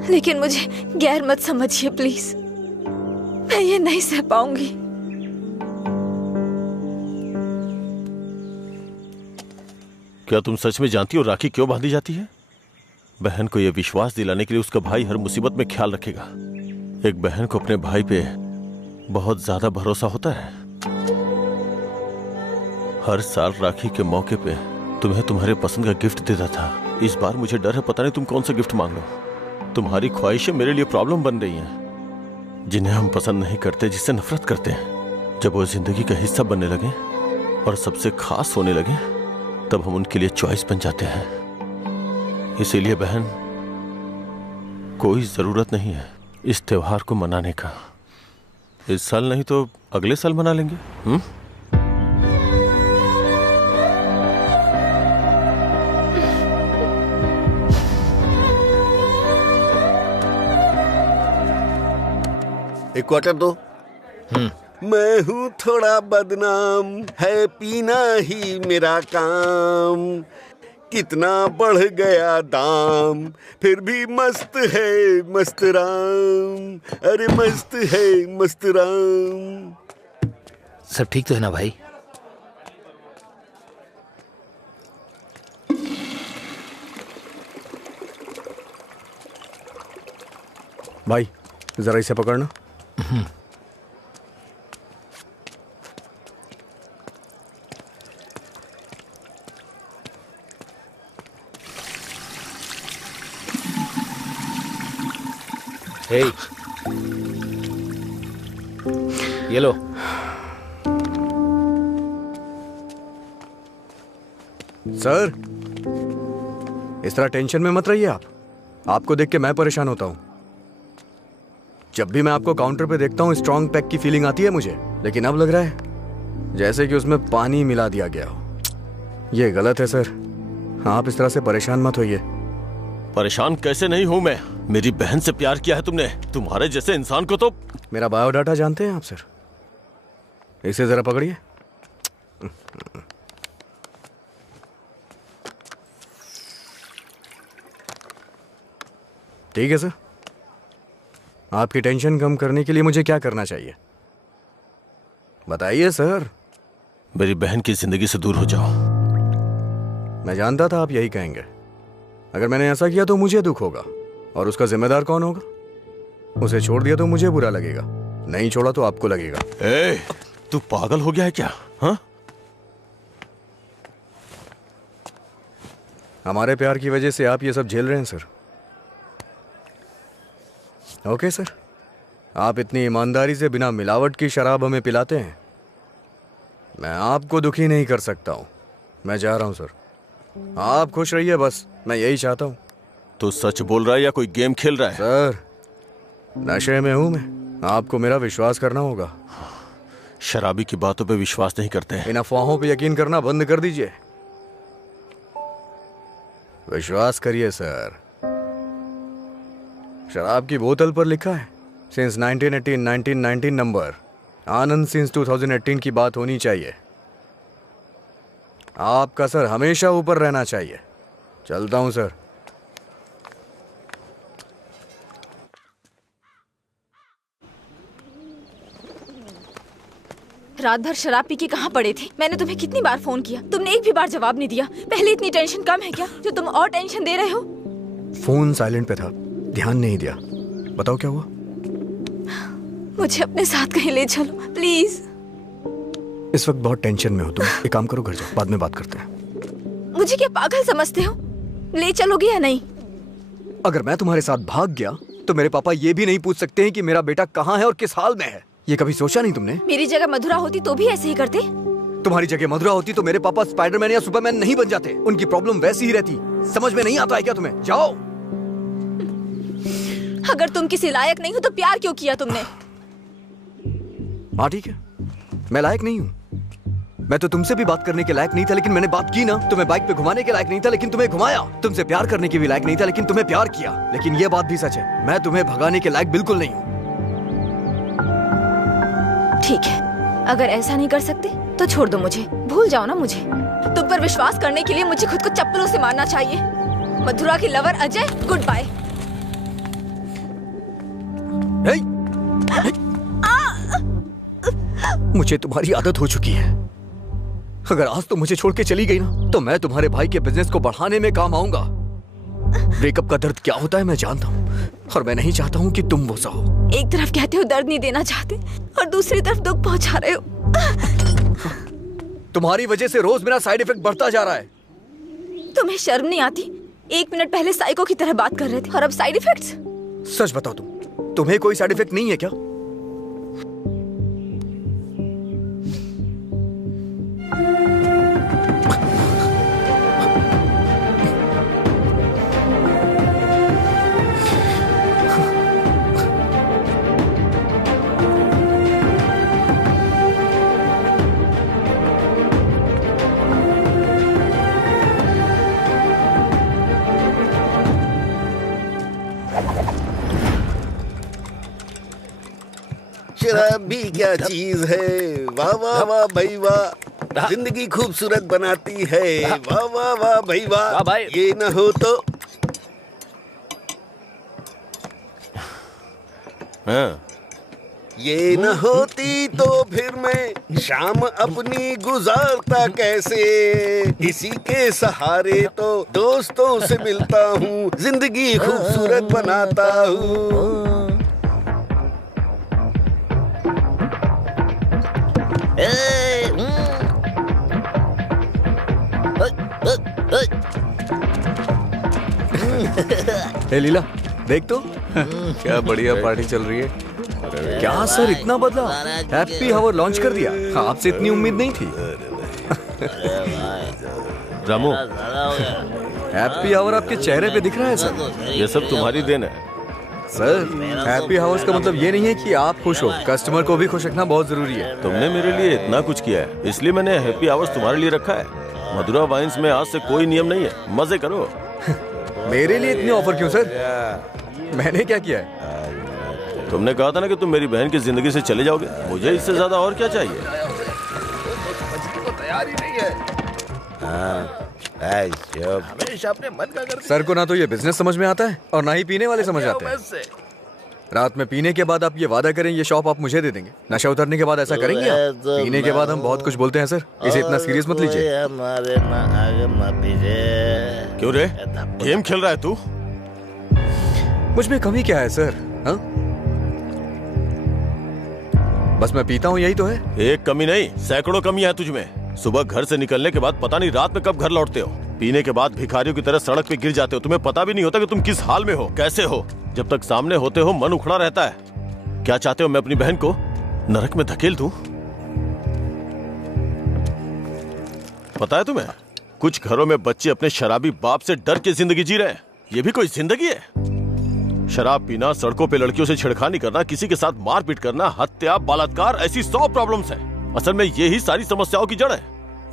लेकिन मुझे गैर मत समझिए प्लीज। मैं ये नहीं सह पाऊंगी। क्या तुम सच में जानती हो राखी क्यों बांधी जाती है? बहन को यह विश्वास दिलाने के लिए उसका भाई हर मुसीबत में ख्याल रखेगा। एक बहन को अपने भाई पे बहुत ज्यादा भरोसा होता है। हर साल राखी के मौके पे तुम्हें तुम्हारे पसंद का गिफ्ट देता था। इस बार मुझे डर है, पता नहीं तुम कौन सा गिफ्ट मांग लो। तुम्हारी ख्वाहिशें मेरे लिए प्रॉब्लम बन रही हैं, जिन्हें हम पसंद नहीं करते, जिससे नफरत करते हैं। जब वो जिंदगी का हिस्सा बनने लगे और सबसे खास होने लगे, तब हम उनके लिए चॉइस बन जाते हैं। इसीलिए बहन, कोई जरूरत नहीं है इस त्योहार को मनाने का। इस साल नहीं तो अगले साल मना लेंगे। एक क्वार्टर दो। मैं हूँ थोड़ा बदनाम, है पीना ही मेरा काम। कितना बढ़ गया दाम, फिर भी मस्त है मस्त राम। अरे मस्त है मस्त राम। सब ठीक तो है ना भाई? भाई जरा इसे पकड़ना। हे, ये लो। सर, इस तरह टेंशन में मत रहिए आप। आपको देख के मैं परेशान होता हूं। जब भी मैं आपको काउंटर पे देखता हूं, स्ट्रॉन्ग पैक की फीलिंग आती है मुझे, लेकिन अब लग रहा है जैसे कि उसमें पानी मिला दिया गया हो। ये गलत है सर, आप इस तरह से परेशान मत होइए। परेशान कैसे नहीं हूं मैं? मेरी बहन से प्यार किया है तुमने। तुम्हारे जैसे इंसान को तो। मेरा बायोडाटा जानते हैं आप सर? इसे जरा पकड़िए। ठीक है सर, आपकी टेंशन कम करने के लिए मुझे क्या करना चाहिए बताइए सर। मेरी बहन की जिंदगी से दूर हो जाओ। मैं जानता था आप यही कहेंगे। अगर मैंने ऐसा किया तो मुझे दुख होगा, और उसका जिम्मेदार कौन होगा? उसे छोड़ दिया तो मुझे बुरा लगेगा, नहीं छोड़ा तो आपको लगेगा। ए, तू पागल हो गया है क्या? हाँ? हमारे प्यार की वजह से आप ये सब झेल रहे हैं सर। ओके सर, आप इतनी ईमानदारी से बिना मिलावट की शराब हमें पिलाते हैं। मैं आपको दुखी नहीं कर सकता हूं। मैं जा रहा हूं सर, आप खुश रहिए बस, मैं यही चाहता हूं। तो सच बोल रहा है या कोई गेम खेल रहा है? सर, नशे में हूं मैं, आपको मेरा विश्वास करना होगा। शराबी की बातों पे विश्वास नहीं करते। इन अफवाहों पे यकीन करना बंद कर दीजिए। विश्वास करिए सर। शराब की बोतल पर लिखा है सिंस 1918 नंबर, आनंद सिंस 2018 की बात होनी चाहिए। आपका सर हमेशा ऊपर रहना चाहिए। चलता हूं सर। रात भर शराब पी के कहाँ पड़े थे? मैंने तुम्हें कितनी बार फोन किया, तुमने एक भी बार जवाब नहीं दिया। पहले इतनी टेंशन कम है क्या जो तुम और टेंशन दे रहे हो? फोन साइलेंट पे था, ध्यान नहीं दिया। बताओ क्या हुआ? मुझे अपने साथ कहीं ले चलो प्लीज। इस वक्त बहुत टेंशन में हो तुम। एक काम करो, घर जाओ, बाद में बात करते हैं। मुझे क्या पागल समझते हो? ले चलोगे या नहीं? अगर मैं तुम्हारे साथ भाग गया तो मेरे पापा ये भी नहीं पूछ सकते हैं कि मेरा बेटा कहाँ है और किस हाल में है। ये कभी सोचा नहीं तुमने? मेरी जगह मधुरा होती तो भी ऐसे ही करते। तुम्हारी जगह मधुरा होती तो मेरे पापा स्पाइडरमैन या सुपरमैन नहीं बन जाते। उनकी प्रॉब्लम वैसी ही रहती। समझ में नहीं आता है क्या तुम्हें? जाओ। अगर तुम किसी लायक नहीं हो तो प्यार क्यों किया तुमने? हाँ ठीक है, मैं लायक नहीं हूँ, मैं तो तुमसे भी बात करने के लायक नहीं था, लेकिन मैंने बात की ना। तुम्हें बाइक पे घुमाने के लायक नहीं था, लेकिन तुम्हें घुमाया। तुमसे प्यार करने के भी लायक नहीं था, लेकिन तुम्हें प्यार किया। लेकिन ये बात भी सच है, मैं तुम्हें भगाने के लायक बिल्कुल नहीं हूँ। ठीक है, अगर ऐसा नहीं कर सकते तो छोड़ दो मुझे, भूल जाओ ना मुझे। तुम पर विश्वास करने के लिए मुझे खुद को चप्पलों से मारना चाहिए। मधुरा की लवर अजय, गुड बाय। मुझे तुम्हारी आदत हो चुकी है। अगर आज तुम मुझे छोड़ के चली गई ना, तो मैं तुम्हारे भाई के बिजनेस को बढ़ाने में काम आऊंगा। ब्रेकअप का दर्द क्या होता है मैं जानता हूँ, और मैं नहीं चाहता हूँ कि तुम वो सहो। एक तरफ कहते हो दर्द नहीं देना चाहते, और दूसरी तरफ दुख पहुंचा रहे हो। तुम्हारी वजह से रोज मेरा साइड इफेक्ट बढ़ता जा रहा है। तुम्हें शर्म नहीं आती? 1 मिनट पहले साइको की तरह बात कर रहे थे, और अब साइड इफेक्ट्स? सच बताओ, तुम्हें कोई साइड इफेक्ट नहीं है क्या? शराब भी क्या चीज है, वाह वाह वाह भाई वाह, जिंदगी खूबसूरत बनाती है, वाह वाह वाह भाई वाह। ये न हो तो ये न होती तो फिर मैं शाम अपनी गुजारता कैसे। इसी के सहारे तो दोस्तों से मिलता हूँ, जिंदगी खूबसूरत बनाता हूँ। हे लीला, देख तो क्या बढ़िया पार्टी चल रही है। क्या सर इतना बदला? हैप्पी हावर लॉन्च कर दिया, आपसे इतनी उम्मीद नहीं थी। रामू, हैप्पी हावर आपके चेहरे पे दिख रहा है सर। ये सब तुम्हारी देन है सर। हैप्पी हावर्स का मतलब ये नहीं है कि आप खुश हो, कस्टमर को भी खुश रखना बहुत जरूरी है। तुमने मेरे लिए इतना कुछ किया है, इसलिए मैंने हैप्पी आवर्स तुम्हारे लिए रखा है। मधुरा वाइन्स में आज से कोई नियम नहीं है, मजे करो। मेरे लिए इतने ऑफर क्यों सर? मैंने क्या किया है? तुमने कहा था ना कि तुम मेरी बहन की जिंदगी से चले जाओगे, मुझे इससे ज्यादा और क्या चाहिए? तैयार ही नहीं है। हमेशा अपने मन का करते। सर को ना तो ये बिजनेस समझ में आता है, और ना ही पीने वाले समझ आते हैं। रात में पीने के बाद आप ये वादा करें ये शॉप आप मुझे दे देंगे, नशा उतरने के बाद ऐसा करेंगे आप? पीने के बाद हम बहुत कुछ बोलते हैं सर, इसे इतना सीरियस मत लीजिए। क्यों रे, गेम खेल रहा है तू? मुझ में कमी क्या है सर? हाँ, बस मैं पीता हूँ, यही तो है। एक कमी नहीं, सैकड़ों कमियां है तुझमें। सुबह घर से निकलने के बाद पता नहीं रात में कब घर लौटते हो। पीने के बाद भिखारियों की तरह सड़क पे गिर जाते हो, तुम्हें पता भी नहीं होता कि तुम किस हाल में हो, कैसे हो। जब तक सामने होते हो मन उखड़ा रहता है। क्या चाहते हो मैं अपनी बहन को नरक में धकेल दूं? पता है तुम्हें, कुछ घरों में बच्चे अपने शराबी बाप से डर के जिंदगी जी रहे हैं। ये भी कोई जिंदगी है? शराब पीना, सड़कों पे लड़कियों से छेड़खानी करना, किसी के साथ मारपीट करना, हत्या, बलात्कार, ऐसी 100 प्रॉब्लम्स हैं। असल में यही सारी समस्याओं की जड़ है।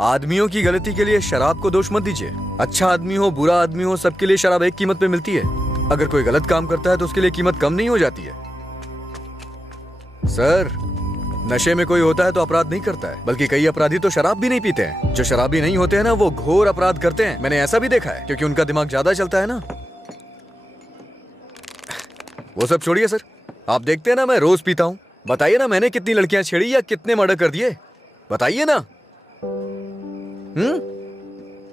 आदमियों की गलती के लिए शराब को दोष मत दीजिए। अच्छा आदमी हो, बुरा आदमी हो, सबके लिए शराब एक कीमत पे मिलती है। अगर कोई गलत काम करता है तो उसके लिए कीमत कम नहीं हो जाती है। सर, नशे में कोई होता है तो अपराध नहीं करता है, बल्कि कई अपराधी तो शराब भी नहीं पीते हैं। जो शराबी नहीं होते हैं ना, वो घोर अपराध करते हैं। मैंने ऐसा भी देखा है, क्योंकि उनका दिमाग ज्यादा चलता है ना। वो सब छोड़िए सर, आप देखते हैं ना मैं रोज पीता हूँ। बताइए ना मैंने कितनी लड़कियां छेड़ी या कितने मर्डर कर दिए, बताइए ना।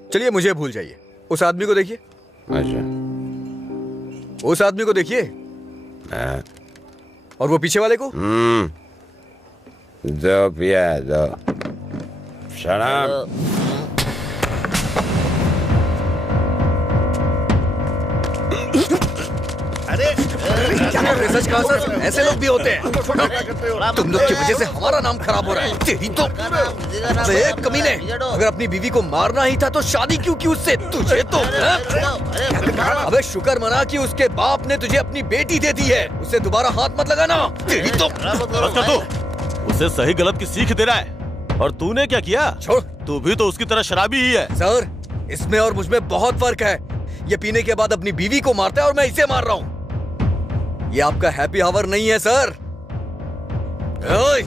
चलिए मुझे भूल जाइए, उस आदमी को देखिए। अच्छा, उस आदमी को देखिए, और वो पीछे वाले को। दो पिया दो शराब। क्या कर रहे? सच कहा सर, ऐसे लोग भी होते हैं। तुम लोग की वजह से हमारा नाम खराब हो रहा है। तेरी तो कमीने, अगर अपनी बीवी को मारना ही था तो शादी क्यों की उससे? तुझे तो अबे शुक्र मना कि उसके बाप ने तुझे अपनी बेटी दे दी है। उससे दोबारा हाथ मत लगाना। तेरी तो उसे सही गलत की सीख दे रहा है। और तूने क्या किया? छोड़। तू भी तो उसकी तरह शराबी ही है। सर, इसमें और मुझमें बहुत फर्क है। ये पीने के बाद अपनी बीवी को मारता है और मैं इसे मार रहा हूँ। ये आपका हैप्पी आवर नहीं है सर। ओए!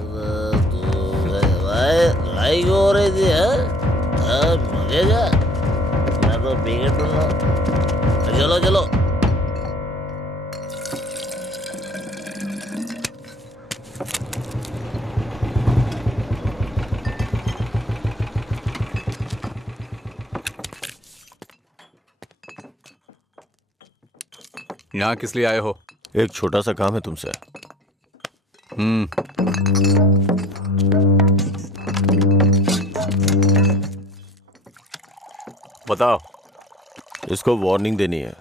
लड़ाई क्यों हो रही थी? मुझे क्या, मैं तो पी के टूंगा। चलो चलो। यहाँ किस लिए आए हो? एक छोटा सा काम है तुमसे। बताओ। इसको वार्निंग देनी है।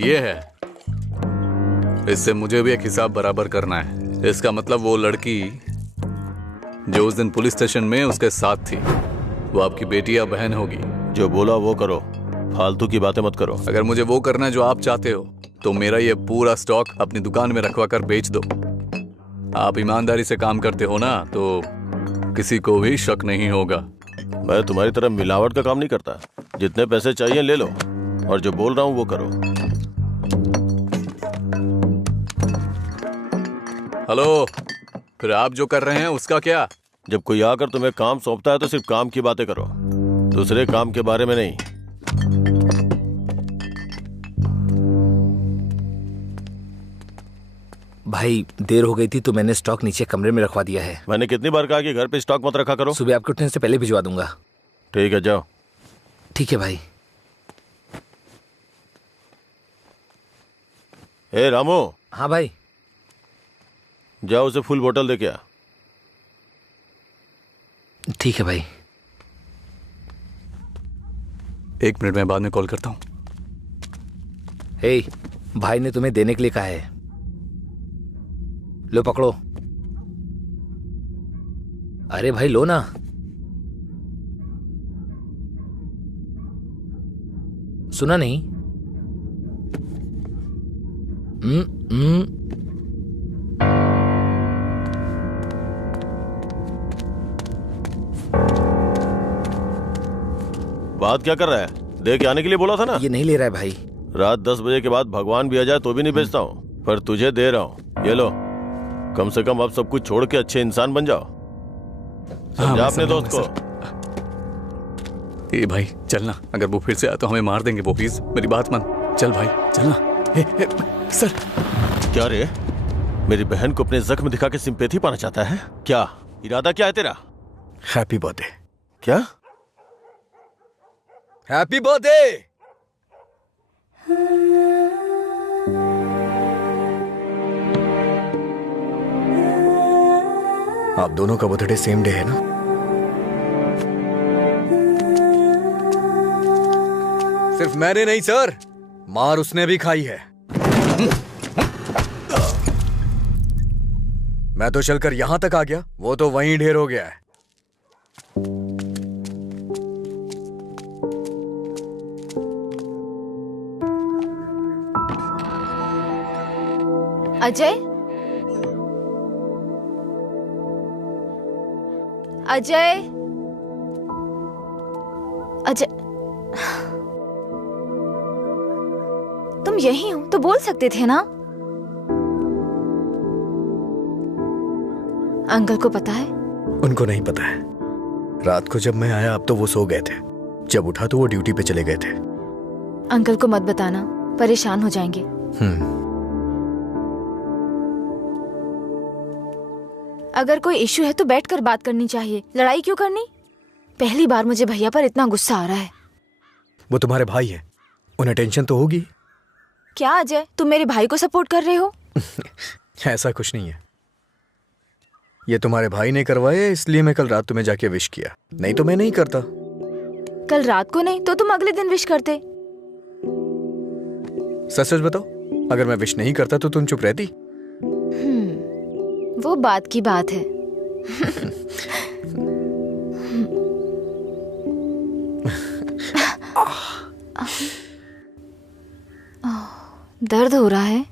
ये है, इससे मुझे भी एक हिसाब बराबर करना है। इसका मतलब वो लड़की जो उस दिन पुलिस स्टेशन में उसके साथ थी, वो आपकी बेटी या बहन होगी। जो बोला वो करो, फालतू की बातें मत करो। अगर मुझे वो करना है जो आप चाहते हो तो मेरा ये पूरा स्टॉक अपनी दुकान में रखवा कर बेच दो। आप ईमानदारी से काम करते हो ना, तो किसी को भी शक नहीं होगा। मैं तुम्हारी तरह मिलावट का काम नहीं करता। जितने पैसे चाहिए ले लो, और जो बोल रहा हूँ वो करो। हेलो, फिर आप जो कर रहे हैं उसका क्या? जब कोई आकर तुम्हें काम सौंपता है तो सिर्फ काम की बातें करो, दूसरे काम के बारे में नहीं। भाई देर हो गई थी तो मैंने स्टॉक नीचे कमरे में रखवा दिया है। मैंने कितनी बार कहा कि घर पे स्टॉक मत रखा करो। सुबह आपके उठने से पहले भिजवा दूंगा। ठीक है, जाओ। ठीक है भाई। ए रामू। हाँ भाई। जाओ उसे फुल बोतल दे के आ। ठीक है भाई। 1 मिनट में बाद में कॉल करता हूँ। हे, भाई ने तुम्हें देने के लिए कहा है। लो पकड़ो। अरे भाई लो ना। सुना नहीं? बात क्या कर रहा है? दे के आने के लिए बोला था ना। ये नहीं ले रहा है भाई। रात 10 बजे के बाद भगवान भी आ जाए तो भी नहीं बेचता हूँ, पर तुझे दे रहा हूँ। ये लो, कम से कम अब सब कुछ छोड़ के अच्छे इंसान बन जाओ। समझा अपने दोस्त को? ए भाई चलना, अगर वो फिर से आया तो हमें मार देंगे वो। प्लीज मेरी बात मान। चल भाई चलना। सर। क्या रे, मेरी बहन को अपने जख्म दिखा के सिंपैथी पाना चाहता है क्या? इरादा क्या है तेरा? Happy birthday. क्या? Happy birthday. आप दोनों का बर्थडे सेम डे है ना? सिर्फ मैंने नहीं सर, मार उसने भी खाई है। मैं तो चलकर यहां तक आ गया, वो तो वहीं ढेर हो गया है। अजय, अजय, अजय, तुम यही हो तो बोल सकते थे ना? अंकल को पता है? उनको नहीं पता है। रात को जब मैं आया अब तो वो सो गए थे, जब उठा तो वो ड्यूटी पे चले गए थे। अंकल को मत बताना, परेशान हो जाएंगे। अगर कोई इशू है तो बैठकर बात करनी चाहिए, लड़ाई क्यों करनी? पहली बार मुझे भैया पर इतना गुस्सा आ रहा है। वो तुम्हारे भाई है, उन्हें टेंशन तो होगी। क्या अजय, तुम मेरे भाई को सपोर्ट कर रहे हो? ऐसा कुछ नहीं है, ये तुम्हारे भाई ने करवाया इसलिए मैं कल रात तुम्हें जाके विश किया, नहीं तो मैं नहीं करता। कल रात को नहीं तो तुम अगले दिन विश करते। सच सच बताओ, अगर मैं विश नहीं करता तो तुम चुप रहती? वो बात की बात है। दर्द हो रहा है?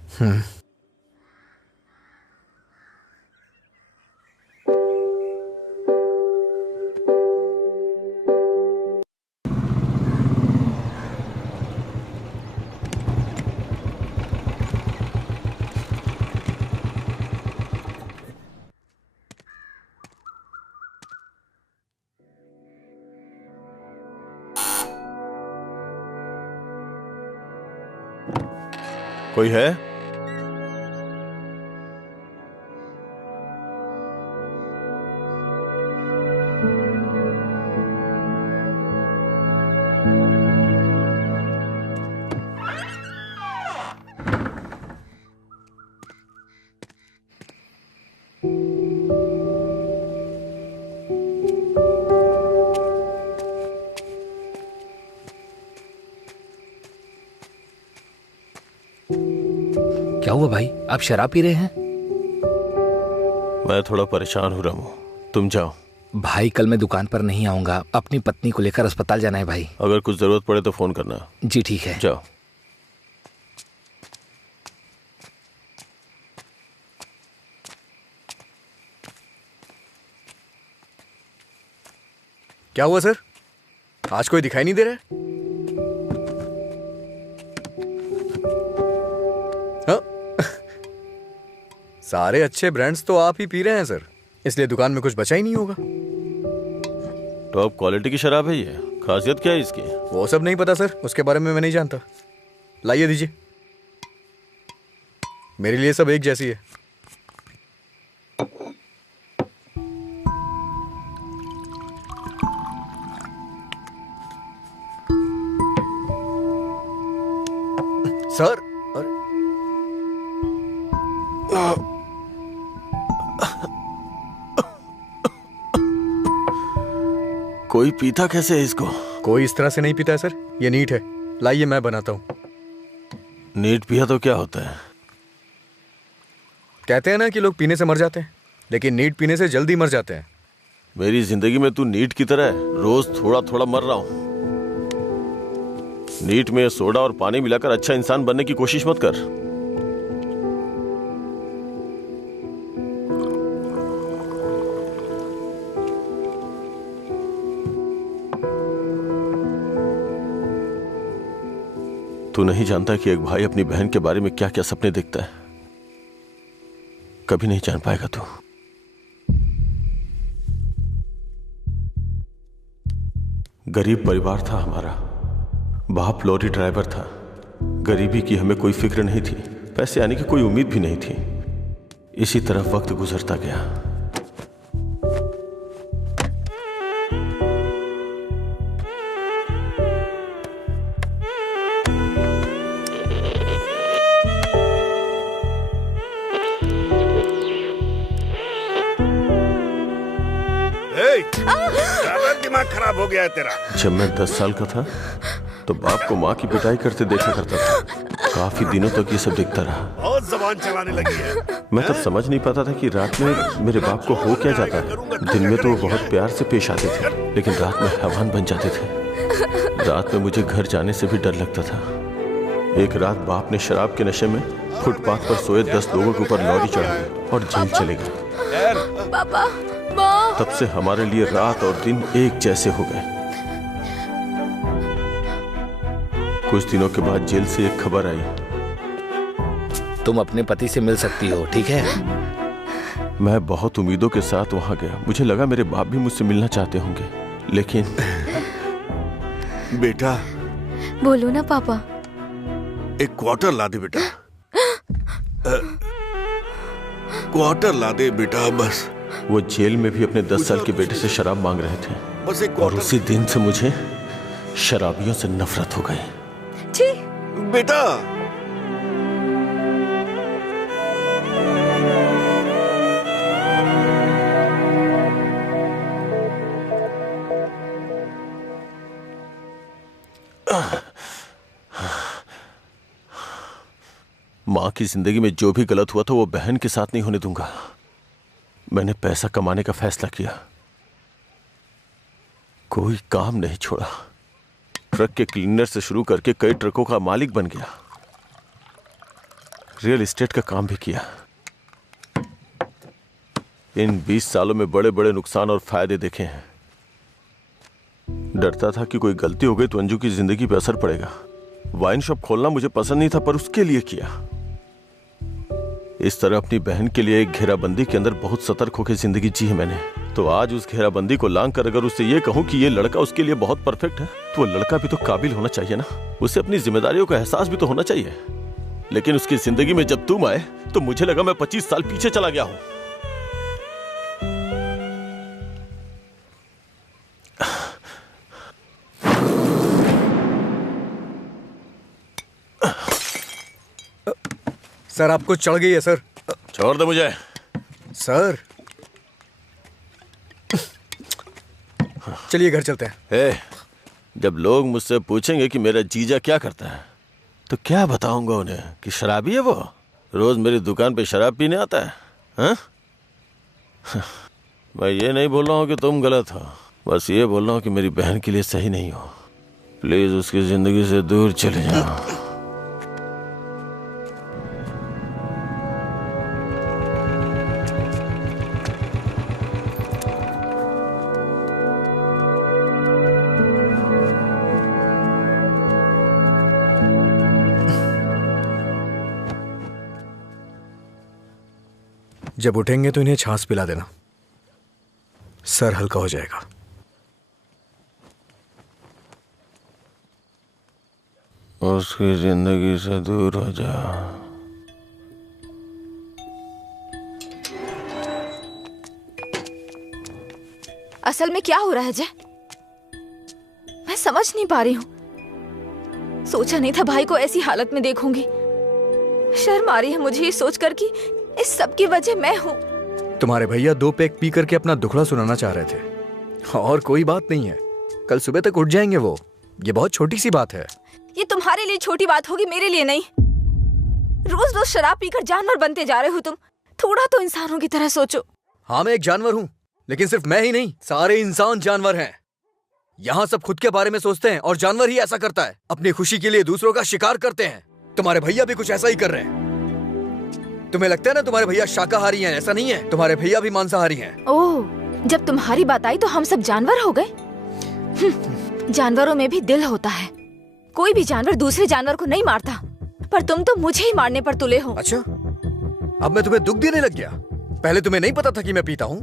कोई है? क्या हुआ भाई, आप शराब पी रहे हैं? मैं थोड़ा परेशान हूँ रामू, तुम जाओ। भाई कल मैं दुकान पर नहीं आऊंगा, अपनी पत्नी को लेकर अस्पताल जाना है भाई। अगर कुछ जरूरत पड़े तो फोन करना। जी ठीक है। जाओ। क्या हुआ सर, आज कोई दिखाई नहीं दे रहा है? सारे अच्छे ब्रांड्स तो आप ही पी रहे हैं सर, इसलिए दुकान में कुछ बचा ही नहीं होगा। टॉप क्वालिटी की शराब है ये, खासियत क्या है इसकी? वो सब नहीं पता सर, उसके बारे में मैं नहीं जानता। लाइए दीजिए, मेरे लिए सब एक जैसी है। सर कोई पीता कैसे है इसको? कोई इस तरह से नहीं पीता है सर, ये नीट है। लाइए मैं बनाता हूं। नीट पिया तो क्या होता है? कहते हैं ना कि लोग पीने से मर जाते हैं, लेकिन नीट पीने से जल्दी मर जाते हैं। मेरी जिंदगी में तू नीट की तरह है, रोज थोड़ा थोड़ा मर रहा हूं। नीट में सोडा और पानी मिलाकर अच्छा इंसान बनने की कोशिश मत कर। तू नहीं जानता कि एक भाई अपनी बहन के बारे में क्या क्या सपने देखता है। कभी नहीं जान पाएगा तू। गरीब परिवार था हमारा, बाप लॉरी ड्राइवर था। गरीबी की हमें कोई फिक्र नहीं थी, पैसे आने की कोई उम्मीद भी नहीं थी। इसी तरह वक्त गुजरता गया। दिमाग खराब हो गया है तेरा। जब मैं 10 साल का था तो बाप को माँ की पिटाई करते देखा करता था। काफी दिनों तक ये सब देखता रहा। बहुत जबान चलाने लगी है। मैं तब समझ नहीं पाता था कि रात में मेरे बाप को हो क्या जाता है। दिन में तो वो बहुत प्यार से पेश आते थे, लेकिन रात में हैवान बन जाते थे। रात में मुझे घर जाने से भी डर लगता था। एक रात बाप ने शराब के नशे में फुटपाथ पर सोए 10 लोगों के ऊपर लॉरी चढ़ा दी और जेल चले गए। पापा, तब से हमारे लिए रात और दिन एक जैसे हो गए। कुछ दिनों के बाद जेल से एक खबर आई, तुम अपने पति से मिल सकती हो, ठीक है? मैं बहुत उम्मीदों के साथ वहां गया। मुझे लगा मेरे बाप भी मुझसे मिलना चाहते होंगे, लेकिन बेटा। बोलो ना पापा। एक क्वार्टर ला दे बेटा। क्वार्टर ला दे बेटा बस। वो जेल में भी अपने 10 साल के बेटे से शराब मांग रहे थे, बस एक और उसी दिन से मुझे शराबियों से नफरत हो गई। बेटा माँ की जिंदगी में जो भी गलत हुआ था वो बहन के साथ नहीं होने दूंगा। मैंने पैसा कमाने का फैसला किया, कोई काम नहीं छोड़ा। ट्रक के क्लीनर से शुरू करके कई ट्रकों का मालिक बन गया। रियल एस्टेट का काम भी किया। इन 20 सालों में बड़े बड़े नुकसान और फायदे देखे हैं। डरता था कि कोई गलती हो गई तो अंजू की जिंदगी पे असर पड़ेगा। वाइन शॉप खोलना मुझे पसंद नहीं था, पर उसके लिए किया। इस तरह अपनी बहन के लिए एक घेराबंदी के अंदर बहुत सतर्क होकर जिंदगी जी है मैंने। तो आज उस घेराबंदी को लांग कर अगर उससे ये कहूं कि ये लड़का उसके लिए बहुत परफेक्ट है, तो वो लड़का भी तो काबिल होना चाहिए ना। उसे अपनी जिम्मेदारियों का एहसास भी तो होना चाहिए। लेकिन उसकी जिंदगी में जब तुम आए तो मुझे लगा मैं 25 साल पीछे चला गया हूं। सर आपको चढ़ गई है सर। छोड़ दे मुझे। सर चलिए घर चलते हैं। जब लोग मुझसे पूछेंगे कि मेरा जीजा क्या करता है तो क्या बताऊंगा उन्हें कि शराबी है वो, रोज मेरी दुकान पे शराब पीने आता है। हाँ? मैं ये नहीं बोल रहा हूँ कि तुम गलत हो, बस ये बोल रहा हूँ कि मेरी बहन के लिए सही नहीं हो। प्लीज उसकी जिंदगी से दूर चले जाओ। जब उठेंगे तो इन्हें छाछ पिला देना, सर हल्का हो जाएगा। उसकी जिंदगी से दूर हो जा। असल में क्या हो रहा है जय, मैं समझ नहीं पा रही हूँ। सोचा नहीं था भाई को ऐसी हालत में देखूंगी। शर्म आ रही है मुझे ये सोचकर कि इस सब की वजह मैं हूँ। तुम्हारे भैया 2 पैक पी करके अपना दुखड़ा सुनाना चाह रहे थे और कोई बात नहीं है, कल सुबह तक उठ जाएंगे वो। ये बहुत छोटी सी बात है। ये तुम्हारे लिए छोटी बात होगी, मेरे लिए नहीं। रोज रोज शराब पीकर जानवर बनते जा रहे हो तुम। थोड़ा तो इंसानों की तरह सोचो। हाँ मैं एक जानवर हूँ, लेकिन सिर्फ मैं ही नहीं, सारे इंसान जानवर हैं। यहाँ सब खुद के बारे में सोचते हैं और जानवर ही ऐसा करता है, अपनी खुशी के लिए दूसरों का शिकार करते हैं। तुम्हारे भैया भी कुछ ऐसा ही कर रहे हैं। तुम्हें लगता है ना तुम्हारे भैया शाकाहारी हैं, ऐसा नहीं है, तुम्हारे भैया भी मांसाहारी हैं। ओह, जब तुम्हारी बात आई तो हम सब जानवर हो गए। जानवरों में भी दिल होता है। कोई भी जानवर दूसरे जानवर को नहीं मारता, पर तुम तो मुझे ही मारने पर तुले हो। अच्छा, अब मैं तुम्हें दुख देने लग गया? पहले तुम्हें नहीं पता था कि मैं पीता हूँ?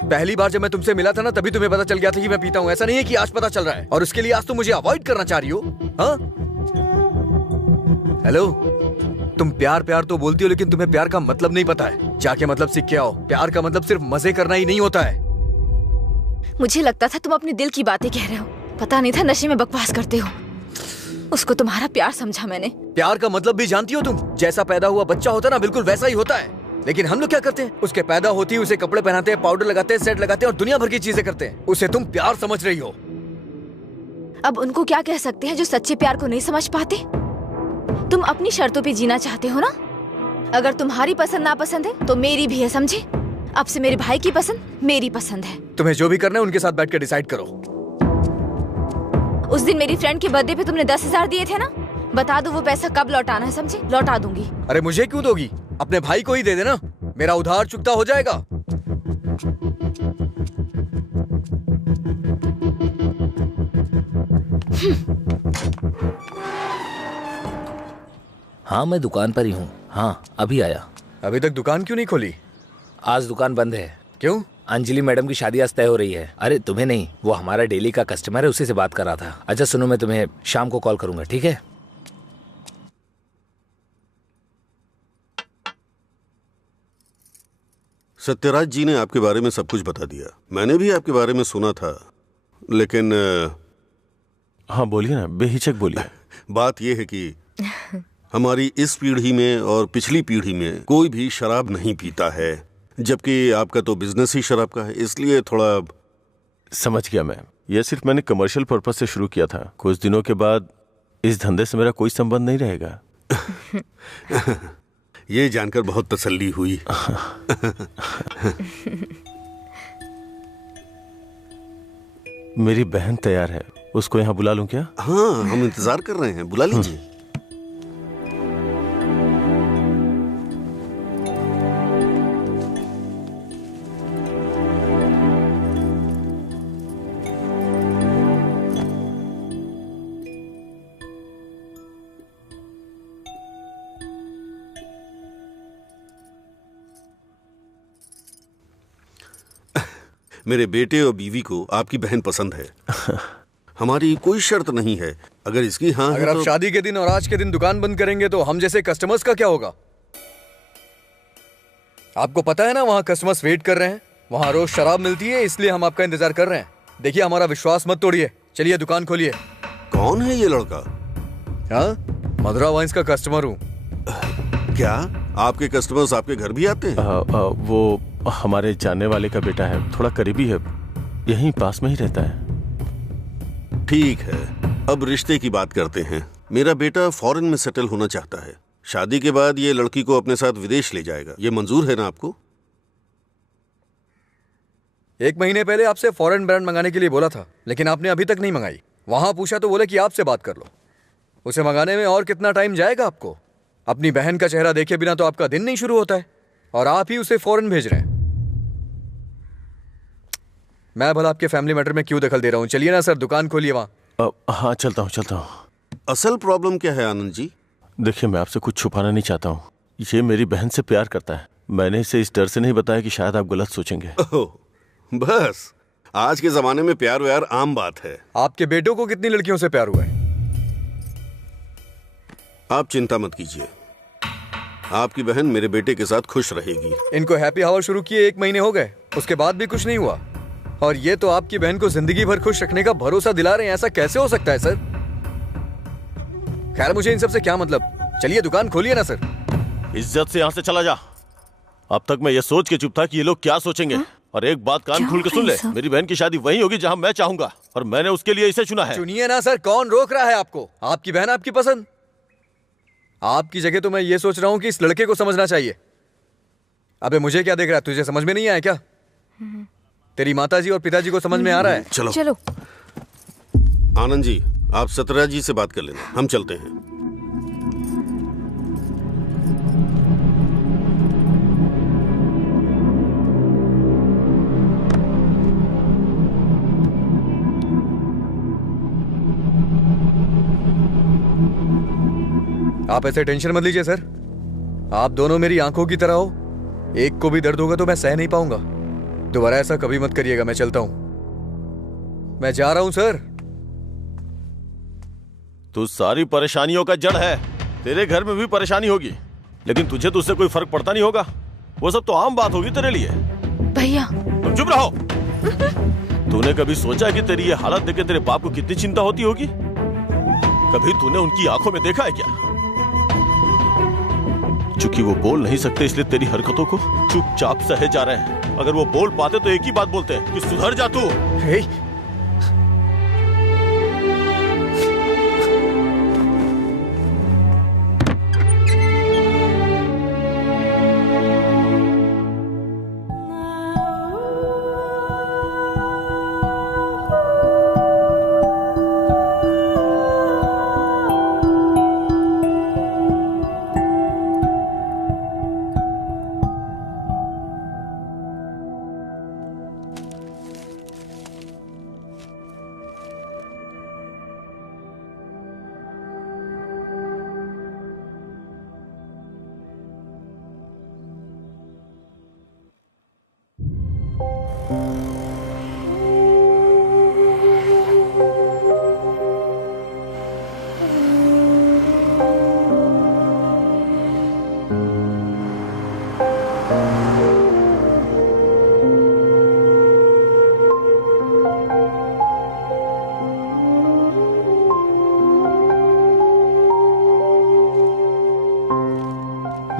पहली बार जब मैं तुमसे मिला था ना, तभी तुम्हें पता चल गया था कि मैं पीता हूँ। ऐसा नहीं है कि आज पता चल रहा है और उसके लिए आज तुम मुझे अवॉइड करना चाह रही हो। हाँ? हेलो, तुम प्यार प्यार तो बोलती हो, लेकिन तुम्हें प्यार का मतलब नहीं पता है। जाके मतलब सीख के आओ। प्यार का मतलब सिर्फ मजे करना ही नहीं होता है। मुझे लगता था तुम अपने दिल की बातें कह रहे हो, पता नहीं था नशे में बकवास करते हो। उसको तुम्हारा प्यार समझा मैंने। प्यार का मतलब भी जानती हो तुम? जैसा पैदा हुआ बच्चा होता है ना, बिल्कुल वैसा ही होता है। लेकिन हम लोग क्या करते हैं, उसके पैदा होती है उसे कपड़े पहनाते हैं, पाउडर लगाते हैं, सेट लगाते हैं और दुनिया भर की चीजें करते हैं। उसे तुम प्यार समझ रही हो। अब उनको क्या कह सकते हैं जो सच्चे प्यार को नहीं समझ पाते? तुम अपनी शर्तों पे जीना चाहते हो ना। अगर तुम्हारी पसंद नापसंद है तो मेरी भी है, समझे? अब से मेरे भाई की पसंद मेरी पसंद है। तुम्हें जो भी करना है उनके साथ बैठ कर डिसाइड करो। उस दिन मेरी फ्रेंड के बर्थडे पे तुमने 10,000 दिए थे ना, बता दो वो पैसा कब लौटाना है, समझे? लौटा दूंगी। अरे मुझे क्यों दोगी? अपने भाई को ही दे देना, मेरा उधार चुकता हो जाएगा। हाँ मैं दुकान पर ही हूँ। हाँ अभी आया। अभी तक दुकान क्यों नहीं खोली? आज दुकान बंद है। क्यों? अंजलि मैडम की शादी आज तय हो रही है। अरे तुम्हें नहीं, वो हमारा डेली का कस्टमर है, उसी से बात कर रहा था। अच्छा सुनो, मैं तुम्हें शाम को कॉल करूंगा, ठीक है? सत्यराज जी ने आपके बारे में सब कुछ बता दिया। मैंने भी आपके बारे में सुना था, लेकिन हाँ बोलिए ना, बेहिचक बोलिए। बात यह है कि हमारी इस पीढ़ी में और पिछली पीढ़ी में कोई भी शराब नहीं पीता है, जबकि आपका तो बिजनेस ही शराब का है, इसलिए थोड़ा। समझ गया मैं। यह सिर्फ मैंने कमर्शियल पर्पस से शुरू किया था। कुछ दिनों के बाद इस धंधे से मेरा कोई संबंध नहीं रहेगा। ये जानकर बहुत तसल्ली हुई। मेरी बहन तैयार है, उसको यहाँ बुला लूं क्या? हाँ हम इंतजार कर रहे हैं, बुला लीजिए। मेरे बेटे और बीवी को आपकी बहन पसंद है। हमारी कोई शर्त नहीं है। अगर इसकी हाँ अगर है आप तो... शादी के दिन और आज के दिन दुकान बंद करेंगे तो हम जैसे कस्टमर्स का क्या होगा? आपको पता है ना वहां कस्टमर्स वेट कर रहे हैं, वहां रोज शराब मिलती है, इसलिए हम आपका इंतजार कर रहे हैं। देखिए हमारा विश्वास मत तोड़िए, चलिए दुकान खोलिए। कौन है ये लड़का? हाँ, मधुरा वाइन्स का कस्टमर हूँ। क्या आपके कस्टमर्स आपके घर भी आते हैं? वो हमारे जानने वाले का बेटा है, थोड़ा करीबी है, यहीं पास में ही रहता है। ठीक है, अब रिश्ते की बात करते हैं। मेरा बेटा फॉरेन में सेटल होना चाहता है। शादी के बाद ये लड़की को अपने साथ विदेश ले जाएगा। ये मंजूर है ना आपको? 1 महीने पहले आपसे फॉरेन ब्रांड मंगाने के लिए बोला था, लेकिन आपने अभी तक नहीं मंगाई। वहां पूछा तो बोले कि आपसे बात कर लो। उसे मंगाने में और कितना टाइम जाएगा आपको? अपनी बहन का चेहरा देखे बिना तो आपका दिन नहीं शुरू होता है, और आप ही उसे फॉरेन भेज रहे हैं। मैं भला आपके फैमिली मैटर में क्यों दखल दे रहा हूं? चलिए ना सर, दुकान खोलिए वहां। हाँ चलता हूँ। असल प्रॉब्लम क्या है आनंद जी? देखिए मैं आपसे कुछ छुपाना नहीं चाहता हूँ। ये मेरी बहन से प्यार करता है। मैंने इसे इस डर से नहीं बताया कि शायद आप गलत सोचेंगे। बस, आज के जमाने में प्यार व्यार आम बात है। आपके बेटों को कितनी लड़कियों से प्यार हुआ है? आप चिंता मत कीजिए, आपकी बहन मेरे बेटे के साथ खुश रहेगी। इनको हैप्पी आवर शुरू किए 1 महीने हो गए, उसके बाद भी कुछ नहीं हुआ, और ये तो आपकी बहन को जिंदगी भर खुश रखने का भरोसा दिला रहे हैं। ऐसा कैसे हो सकता है सर? खैर, मुझे इन सब से क्या मतलब, चलिए दुकान खोलिए ना सर। इज्जत से यहाँ से चला जा। अब तक मैं ये सोच के चुप था कि ये लोग क्या सोचेंगे। और एक बात कान खोल के सुन ले, मेरी बहन की शादी वहीं होगी जहाँ मैं चाहूंगा, और मैंने उसके लिए इसे चुना है। चुनिए ना सर, कौन रोक रहा है आपको? आपकी बहन, आपकी पसंद। आपकी जगह तो मैं ये सोच रहा हूँ कि इस लड़के को समझना चाहिए। अबे मुझे क्या देख रहा है? तुझे समझ में नहीं आया क्या? तेरी माताजी और पिताजी को समझ में आ रहा है? चलो आनंद जी, आप सतरा जी से बात कर लेना, हम चलते हैं। आप ऐसे टेंशन मत लीजिए सर, आप दोनों मेरी आंखों की तरह हो। एक को भी दर्द होगा तो मैं सह नहीं पाऊंगा। दोबारा ऐसा कभी मत करिएगा। मैं चलता हूं, मैं जा रहा हूं सर। तू सारी परेशानियों का जड़ है। तेरे घर में भी परेशानी होगी, लेकिन तुझे तो उससे कोई फर्क पड़ता नहीं होगा। वो सब तो आम बात होगी तेरे लिए। भैया तुम चुप रहो। तूने कभी सोचा कि तेरी ये हालत देख के तेरे बाप को कितनी चिंता होती होगी? कभी तूने उनकी आंखों में देखा है क्या? चूंकि वो बोल नहीं सकते, इसलिए तेरी हरकतों को चुपचाप सहे जा रहे हैं। अगर वो बोल पाते तो एक ही बात बोलते हैं कि सुधर जा तू।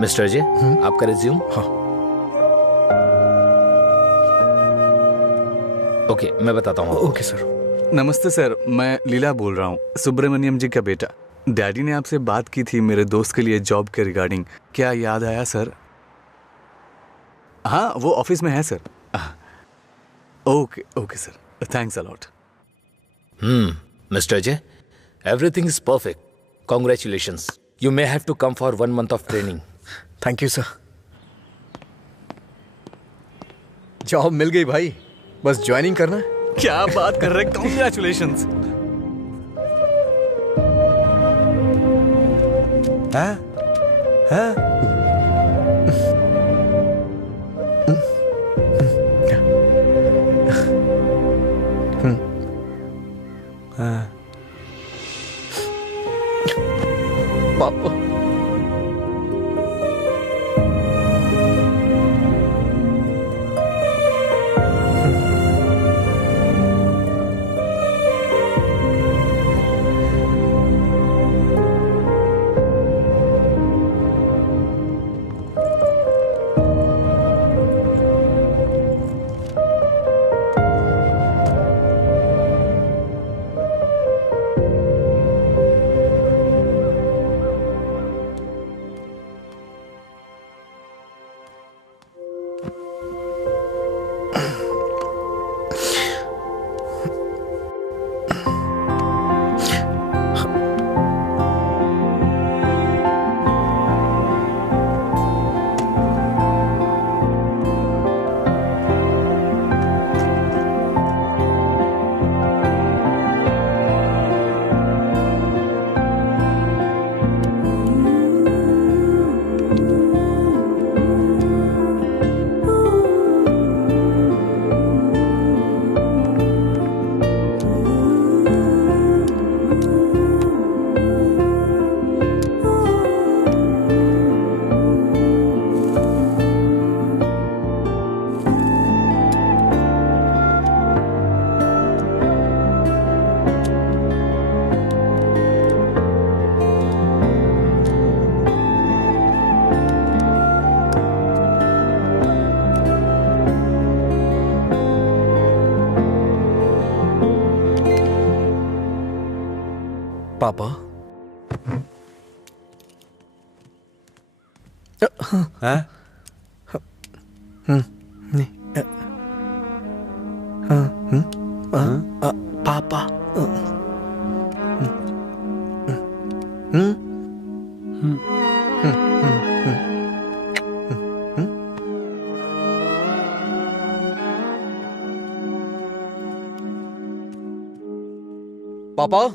मिस्टर अजय, आपका रिज्यूम। हाँ। ओके, मैं बताता हूँ। Okay sir. नमस्ते सर, मैं लीला बोल रहा हूँ, सुब्रमण्यम जी का बेटा। डैडी ने आपसे बात की थी मेरे दोस्त के लिए जॉब के रिगार्डिंग। क्या याद आया सर? हाँ, वो ऑफिस में है sir. Okay okay sir, thanks a lot. Mister Ajay, everything is perfect. Congratulations. You may have to come for 1 month of training. Thank you sir. Job मिल गई भाई, बस ज्वाइनिंग करना है। क्या बात कर रहे हैं, कॉन्ग्रेचुलेशंस। हाँ? हाँ? हाँ? पापा। हाँ? पापा।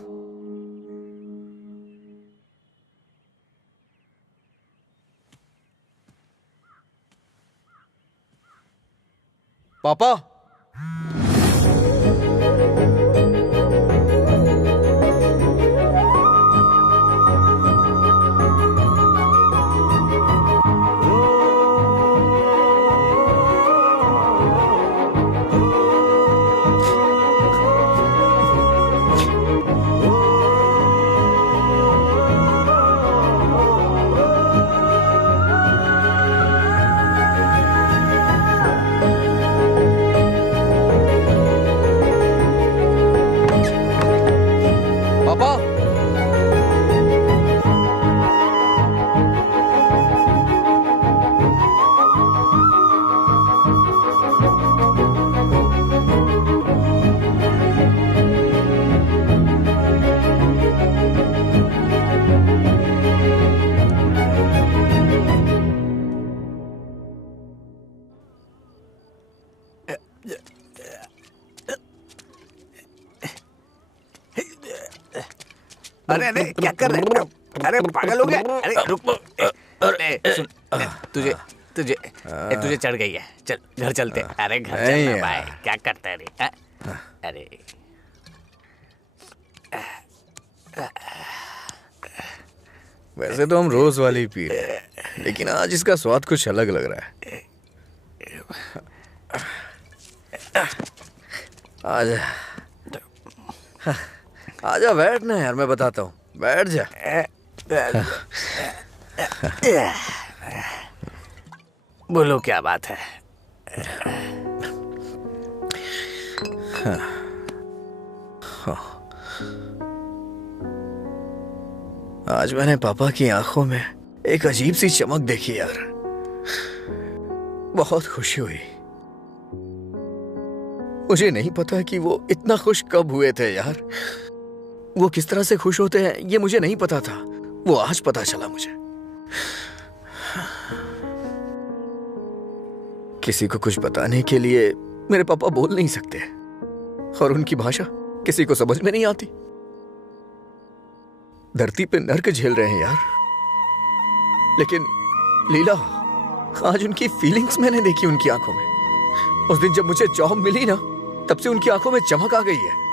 पापा। पापा। अरे अरे क्या कर रहे हैं? अरे पागल हो गया? अरे रुक। अरे सुन, तुझे तुझे तुझे चढ़ गई है। चल घर चलते। अरे घर चलना भाई, क्या करता है रे? अरे वैसे तो हम रोज वाली ही पी रहे हैं, लेकिन आज इसका स्वाद कुछ अलग लग रहा है। आजा आजा, बैठ ना यार, मैं बताता हूँ, बैठ जा। बोलो क्या बात है? आज मैंने पापा की आंखों में एक अजीब सी चमक देखी यार, बहुत खुशी हुई। मुझे नहीं पता कि वो इतना खुश कब हुए थे यार। वो किस तरह से खुश होते हैं ये मुझे नहीं पता था, वो आज पता चला मुझे। किसी को कुछ बताने के लिए मेरे पापा बोल नहीं सकते, और उनकी भाषा किसी को समझ में नहीं आती। धरती पे नर्क झेल रहे हैं यार, लेकिन लीला, आज उनकी फीलिंग्स मैंने देखी उनकी आंखों में। उस दिन जब मुझे जॉब मिली ना, तब से उनकी आंखों में चमक आ गई है,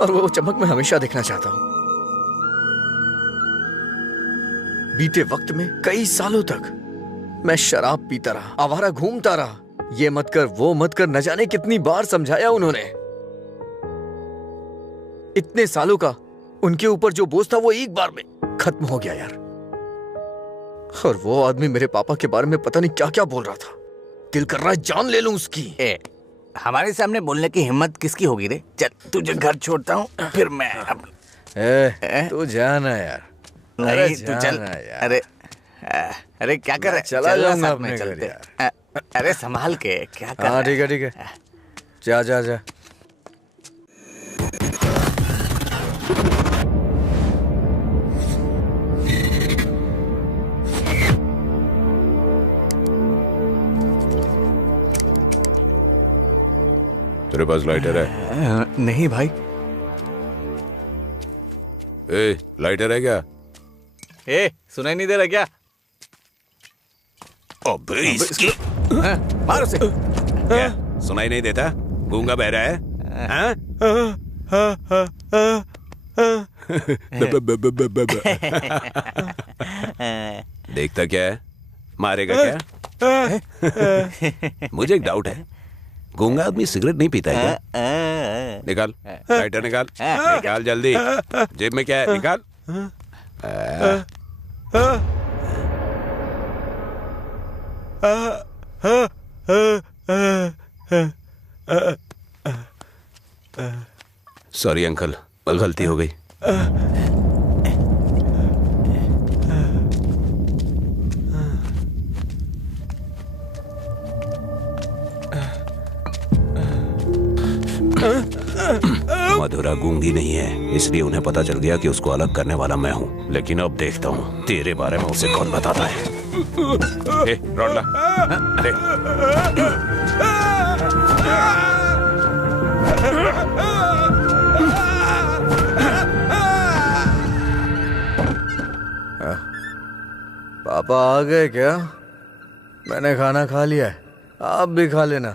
और वो चमक मैं हमेशा देखना चाहता हूं। बीते वक्त में कई सालों तक मैं शराब पीता रहा, आवारा घूमता रहा, ये मत कर वो मत कर, न जाने कितनी बार समझाया उन्होंने। इतने सालों का उनके ऊपर जो बोझ था वो एक बार में खत्म हो गया यार। और वो आदमी मेरे पापा के बारे में पता नहीं क्या क्या बोल रहा था, दिल कर रहा है जान ले लूं उसकी। हमारे सामने बोलने की हिम्मत किसकी होगी रे? चल तुझे घर छोड़ता हूँ, फिर मैं तू जाना यार। नहीं तू चल यार। अरे अरे क्या कर रहा है? चला जाऊंगा अपने घर चलते। यार। अरे संभाल के क्या कर रहा हाँ है? ठीक है, जा जा जा। तेरे पास लाइटर है? नहीं भाई। ए, लाइटर है क्या? ए, सुनाई नहीं दे रहा क्या? अबे इसकी मार उसे। क्या सुनाई नहीं देता? गूंगा बहरा है? हाँ? देखता क्या है? मारेगा क्या? मुझे एक डाउट है, गूंगा आदमी सिगरेट नहीं पीता है क्या? निकाल लाइटर, निकाल निकाल जल्दी। जेब में क्या है? निकाल। सॉरी अंकल, गलती हो गई। मधुरा गूंगी नहीं है, इसलिए उन्हें पता चल गया कि उसको अलग करने वाला मैं हूँ। लेकिन अब देखता हूँ तेरे बारे में उसे कौन बताता है। रॉड ला, ले। पापा आ गए क्या? मैंने खाना खा लिया है, आप भी खा लेना।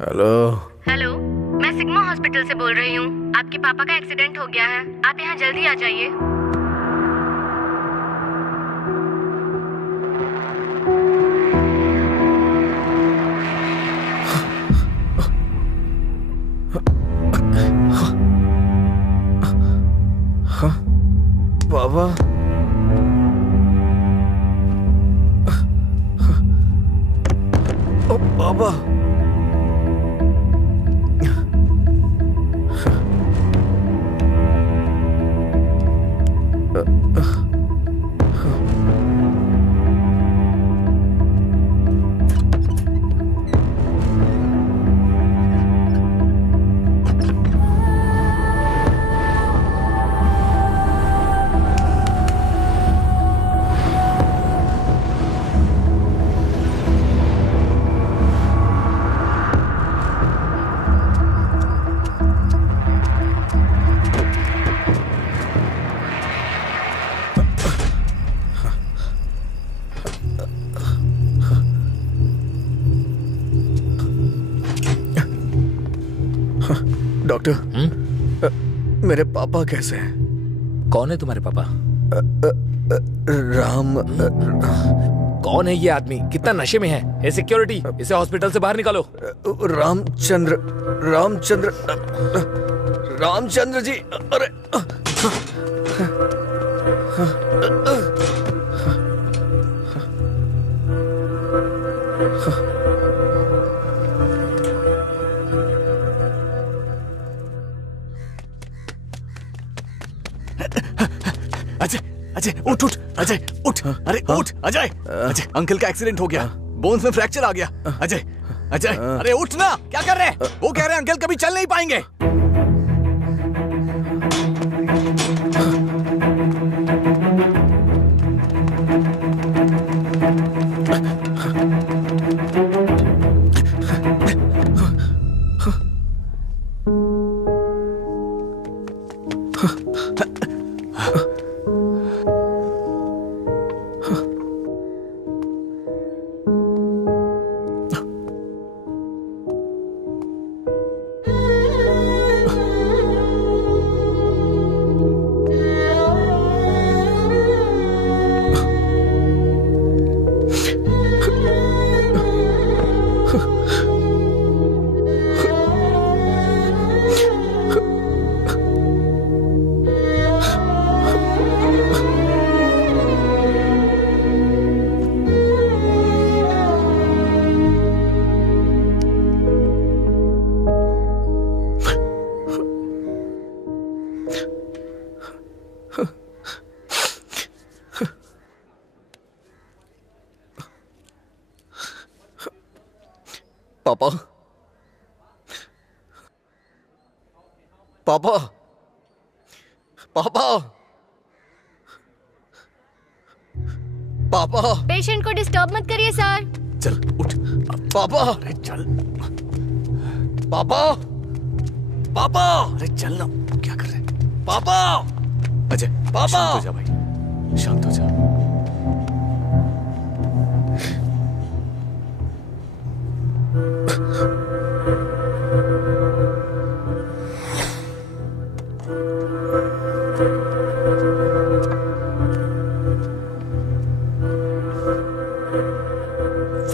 हेलो। हेलो, मैं सिग्मा हॉस्पिटल से बोल रही हूँ। आपके पापा का एक्सीडेंट हो गया है, आप यहाँ जल्दी आ जाइए। बाबा, बाबा, डॉक्टर, मेरे पापा कैसे हैं? कौन है तुम्हारे पापा? राम। कौन है ये आदमी? कितना नशे में है? ए सिक्योरिटी, इसे हॉस्पिटल से बाहर निकालो। रामचंद्र, रामचंद्र, रामचंद्र जी। अरे अजय, अजय उठ उठ, अजय उठ, अरे उठ अजय, अजय अंकल का एक्सीडेंट हो गया, बोन्स में फ्रैक्चर आ गया। अजय, अजय अरे उठ ना, क्या कर रहे हैं? वो कह रहे हैं अंकल कभी चल नहीं पाएंगे। पापा, पापा, पापा, पापा। पेशेंट को डिस्टर्ब मत करिए सर। चल उठ पापा। अरे चल पापा, पापा, अरे चल ना, क्या कर रहे हैं? पापा। अजय पापा। शांत हो जा भाई, शांत हो जा।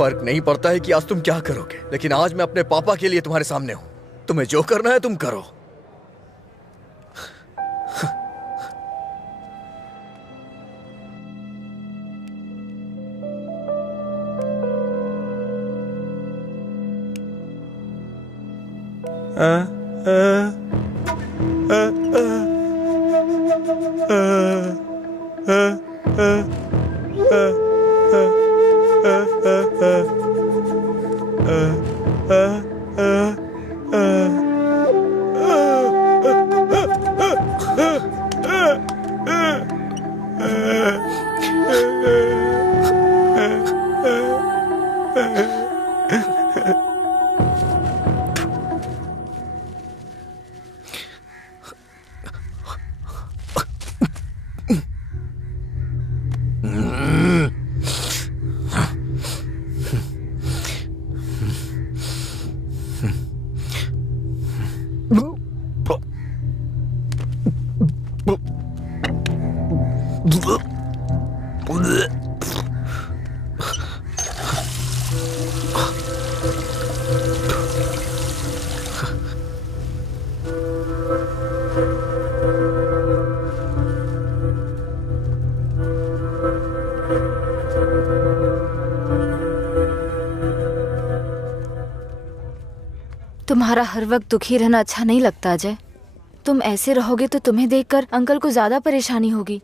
फर्क नहीं पड़ता है कि आज तुम क्या करोगे, लेकिन आज मैं अपने पापा के लिए तुम्हारे सामने हूं। तुम्हें जो करना है तुम करो। तुम्हारा हर वक्त दुखी रहना अच्छा नहीं लगता अजय। तुम ऐसे रहोगे तो तुम्हें देखकर अंकल को ज्यादा परेशानी होगी।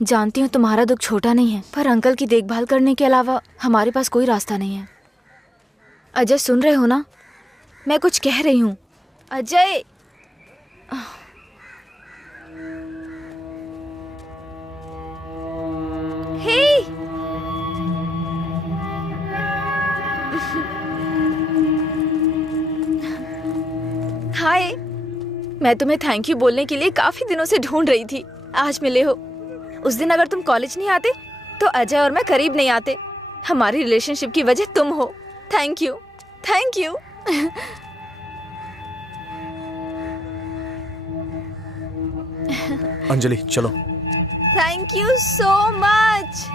जानती हूँ तुम्हारा दुख छोटा नहीं है, पर अंकल की देखभाल करने के अलावा हमारे पास कोई रास्ता नहीं है। अजय सुन रहे हो ना, मैं कुछ कह रही हूँ। अजय हे हाय, मैं तुम्हें थैंक यू बोलने के लिए काफी दिनों से ढूंढ रही थी। आज मिले हो। उस दिन अगर तुम कॉलेज नहीं आते तो अजय और मैं करीब नहीं आते। हमारी रिलेशनशिप की वजह तुम हो। Thank you, thank you. Anjali चलो। Thank you so much.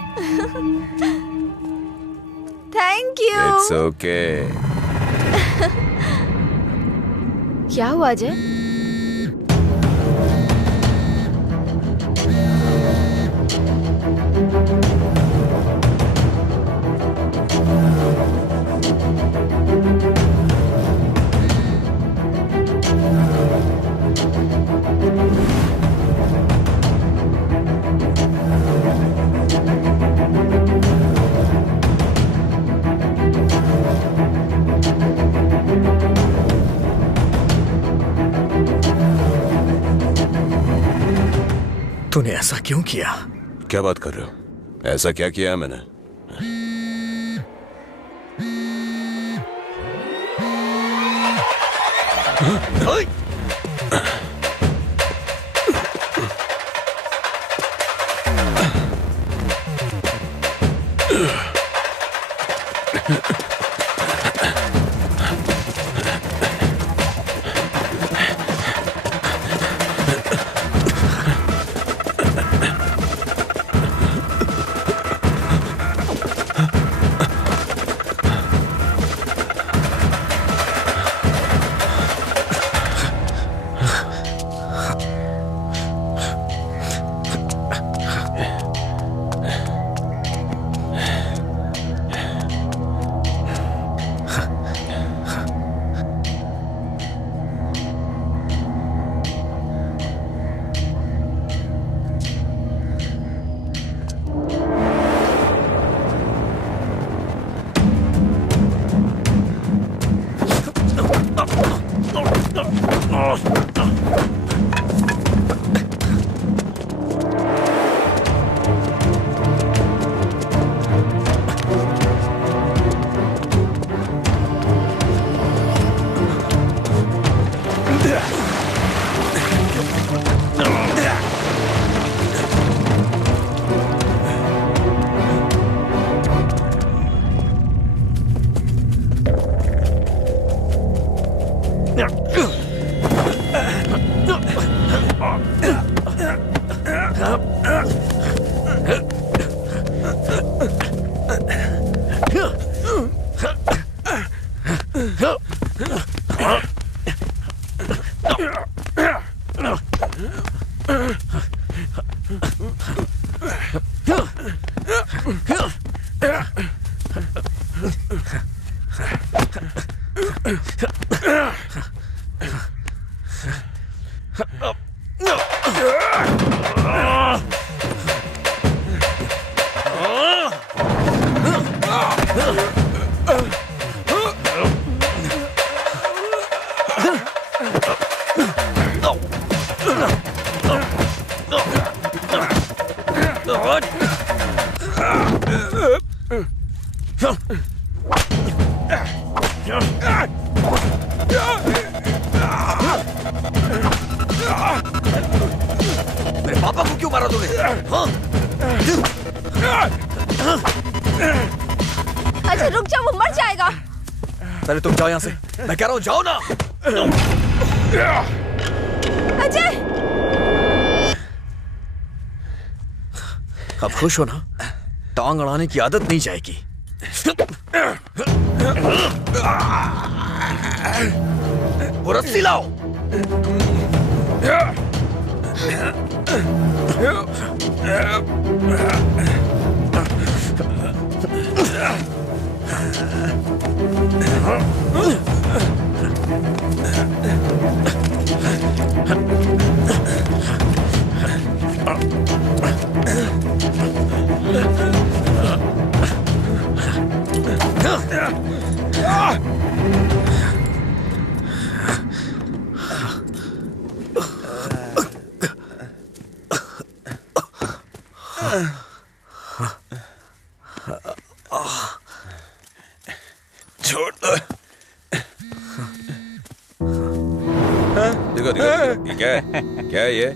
Thank you. It's okay. क्या हुआ अजय? तूने ऐसा क्यों किया? क्या बात कर रहे हो? ऐसा क्या किया है मैंने? मेरे पापा को क्यों मारा तूने? हाँ? अजय रुक जाओ, वो मर जाएगा। पहले तुम जाओ यहाँ से। मैं कह रहा हूँ जाओ ना। अजय अब खुश हो ना? टांग अड़ाने की आदत नहीं जाएगी। वो रस्सी लाओ। छोड़ दो। देखो देखो ये क्या है? क्या है ये?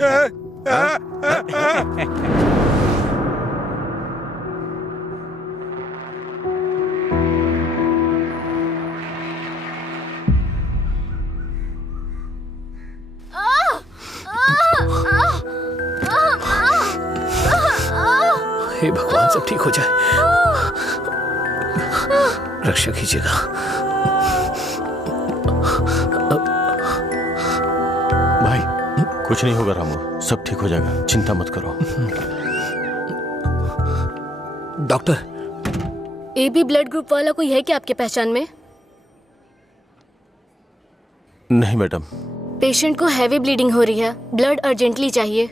हे भगवान, सब ठीक हो जाए। रक्षा कीजिएगा। भाई कुछ नहीं होगा रामू, सब ठीक हो जाएगा, चिंता मत करो। डॉक्टर, AB ब्लड ग्रुप वाला कोई है क्या आपके पहचान में? नहीं मैडम। पेशेंट को हैवी ब्लीडिंग हो रही है, ब्लड अर्जेंटली चाहिए।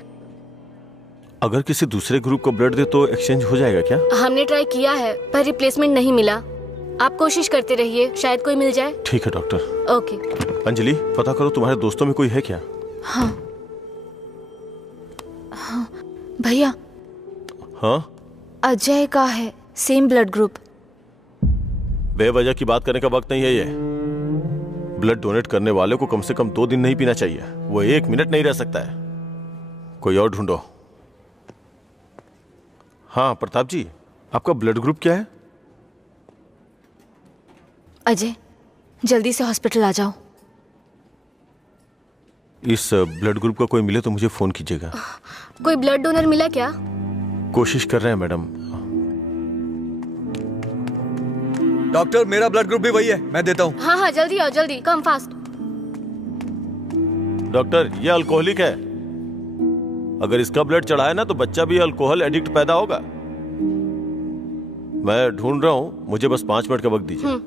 अगर किसी दूसरे ग्रुप को ब्लड दे तो एक्सचेंज हो जाएगा क्या? हमने ट्राई किया है पर रिप्लेसमेंट नहीं मिला। आप कोशिश करते रहिए, शायद कोई मिल जाए। ठीक है डॉक्टर। ओके। अंजलि, पता करो तुम्हारे दोस्तों में कोई है क्या? हाँ हाँ भैया, हाँ अजय का है सेम ब्लड ग्रुप। बेवजह की बात करने का वक्त नहीं है ये। ब्लड डोनेट करने वाले को कम से कम 2 दिन नहीं पीना चाहिए, वो 1 मिनट नहीं रह सकता है। कोई और ढूंढो। हाँ प्रताप जी, आपका ब्लड ग्रुप क्या है? अजय जल्दी से हॉस्पिटल आ जाओ। इस ब्लड ग्रुप का कोई मिले तो मुझे फोन कीजिएगा। कोई ब्लड डोनर मिला क्या? कोशिश कर रहे हैं मैडम। डॉक्टर, मेरा ब्लड ग्रुप भी वही है, मैं देता हूँ। हाँ हाँ जल्दी आओ, जल्दी कम फास्ट। डॉक्टर, ये अल्कोहलिक है, अगर इसका ब्लड चढ़ाए ना तो बच्चा भी अल्कोहल एडिक्ट पैदा होगा। मैं ढूंढ रहा हूँ, मुझे बस 5 मिनट का वक्त दीजिए।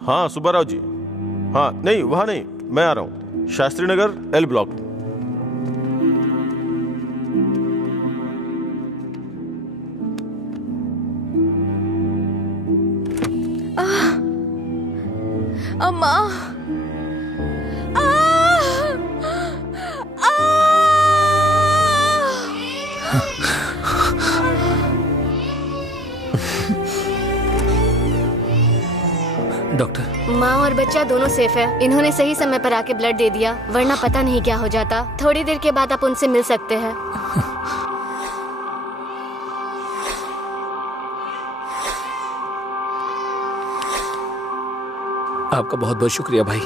हाँ सुब्बाराव जी। हाँ नहीं, वहां नहीं, मैं आ रहा हूँ, शास्त्री नगर L ब्लॉक। अम्मा डॉक्टर, माँ और बच्चा दोनों सेफ है। इन्होंने सही समय पर आके ब्लड दे दिया, वरना पता नहीं क्या हो जाता। थोड़ी देर के बाद आप उनसे मिल सकते हैं। आपका बहुत बहुत शुक्रिया भाई।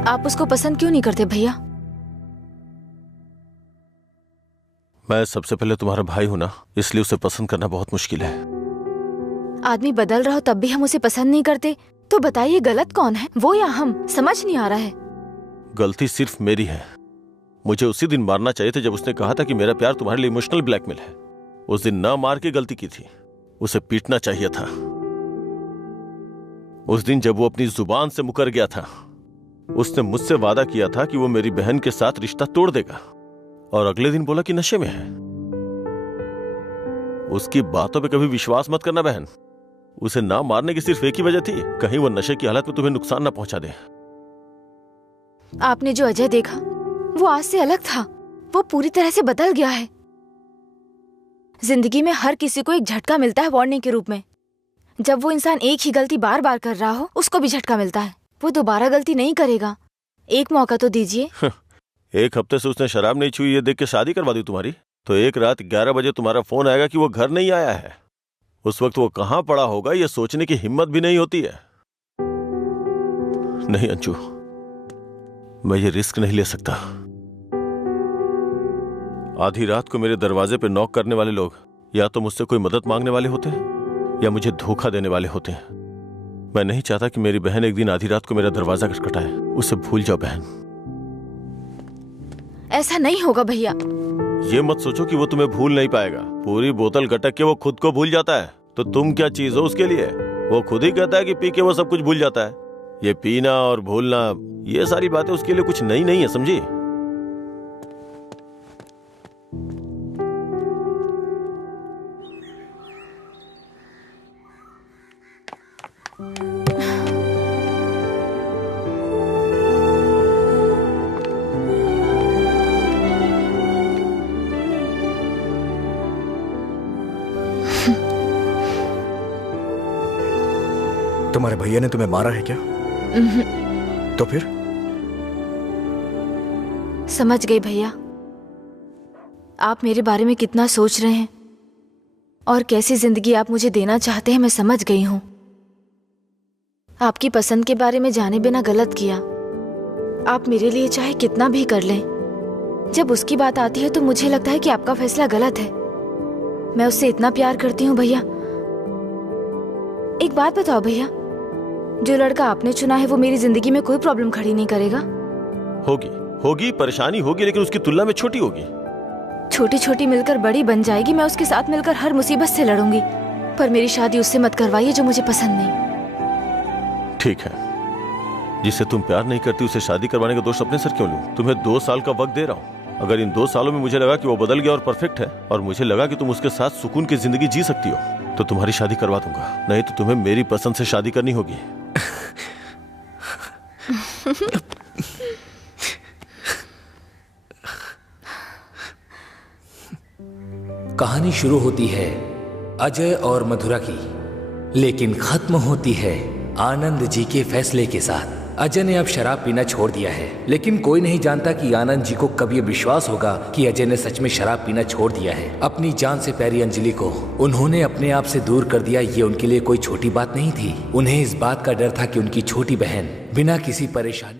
आप उसको पसंद क्यों नहीं करते भैया? मैं सबसे पहले तुम्हारा भाई हूं ना, इसलिए उसे पसंद करना बहुत मुश्किल है। आदमी बदल रहा हो तब भी हम उसे पसंद नहीं करते, तो बताइए गलत कौन है, वो या हम? समझ नहीं आ रहा है। गलती सिर्फ मेरी है। मुझे उसी दिन मारना चाहिए था जब उसने कहा था कि मेरा प्यार तुम्हारे लिए इमोशनल ब्लैकमेल है। उस दिन ना मार के गलती की थी, उसे पीटना चाहिए था। उस दिन जब वो अपनी जुबान से मुकर गया था, उसने मुझसे वादा किया था कि वो मेरी बहन के साथ रिश्ता तोड़ देगा, और अगले दिन बोला कि नशे में है। उसकी बातों पे कभी विश्वास मत करना बहन। उसे ना मारने की सिर्फ एक ही वजह थी, कहीं वो नशे की हालत में तुम्हें नुकसान ना पहुंचा दे। आपने जो अजय देखा वो आज से अलग था, वो पूरी तरह से बदल गया है। जिंदगी में हर किसी को एक झटका मिलता है वार्निंग के रूप में। जब वो इंसान एक ही गलती बार बार कर रहा हो, उसको भी झटका मिलता है। वो दोबारा गलती नहीं करेगा, एक मौका तो दीजिए। एक हफ्ते से उसने शराब नहीं छुई ये देख के शादी करवा दी तुम्हारी, तो एक रात 11 बजे तुम्हारा फोन आएगा कि वो घर नहीं आया है। उस वक्त वो कहां पड़ा होगा ये सोचने की हिम्मत भी नहीं होती है। नहीं अंशु, मैं ये रिस्क नहीं ले सकता। आधी रात को मेरे दरवाजे पे नॉक करने वाले लोग या तो मुझसे कोई मदद मांगने वाले होते हैं या मुझे धोखा देने वाले होते हैं। मैं नहीं चाहता कि मेरी बहन एक दिन आधी रात को मेरा दरवाजा खटखटाए। उसे भूल जाओ बहन। ऐसा नहीं होगा भैया। ये मत सोचो कि वो तुम्हें भूल नहीं पाएगा। पूरी बोतल गटक के वो खुद को भूल जाता है, तो तुम क्या चीज हो उसके लिए? वो खुद ही कहता है कि पी के वो सब कुछ भूल जाता है। ये पीना और भूलना, ये सारी बातें उसके लिए कुछ नई नहीं है, समझी? तुम्हारे भैया ने तुम्हें मारा है क्या? तो फिर? समझ गई भैया, आप मेरे बारे में कितना सोच रहे हैं और कैसी जिंदगी आप मुझे देना चाहते हैं, मैं समझ गई हूं। आपकी पसंद के बारे में जाने बिना गलत किया। आप मेरे लिए चाहे कितना भी कर लें, जब उसकी बात आती है तो मुझे लगता है कि आपका फैसला गलत है। मैं उससे इतना प्यार करती हूँ भैया। एक बात बताओ भैया, जो लड़का आपने चुना है वो मेरी जिंदगी में कोई प्रॉब्लम खड़ी नहीं करेगा? होगी परेशानी होगी, लेकिन उसकी तुलना में छोटी होगी। छोटी छोटी मिलकर बड़ी बन जाएगी। मैं उसके साथ मिलकर हर मुसीबत से लड़ूंगी, पर मेरी शादी उससे मत करवाइए जो मुझे पसंद नहीं। ठीक है, जिससे तुम प्यार नहीं करती उसे शादी करवाने का दोष अपने सर क्यों लूं? तुम्हें 2 साल का वक्त दे रहा हूं। अगर इन 2 सालों में मुझे लगा कि वो बदल गया और परफेक्ट है, और मुझे लगा कि तुम उसके साथ सुकून की जिंदगी जी सकती हो, तो तुम्हारी शादी करवा दूंगा। नहीं तो तुम्हें मेरी पसंद से शादी करनी होगी। कहानी शुरू होती है अजय और मधुरा की, लेकिन खत्म होती है आनंद जी के फैसले के साथ। अजय ने अब शराब पीना छोड़ दिया है, लेकिन कोई नहीं जानता कि आनंद जी को कब ये विश्वास होगा कि अजय ने सच में शराब पीना छोड़ दिया है। अपनी जान से प्यारी अंजलि को उन्होंने अपने आप से दूर कर दिया, ये उनके लिए कोई छोटी बात नहीं थी। उन्हें इस बात का डर था कि उनकी छोटी बहन बिना किसी परेशानी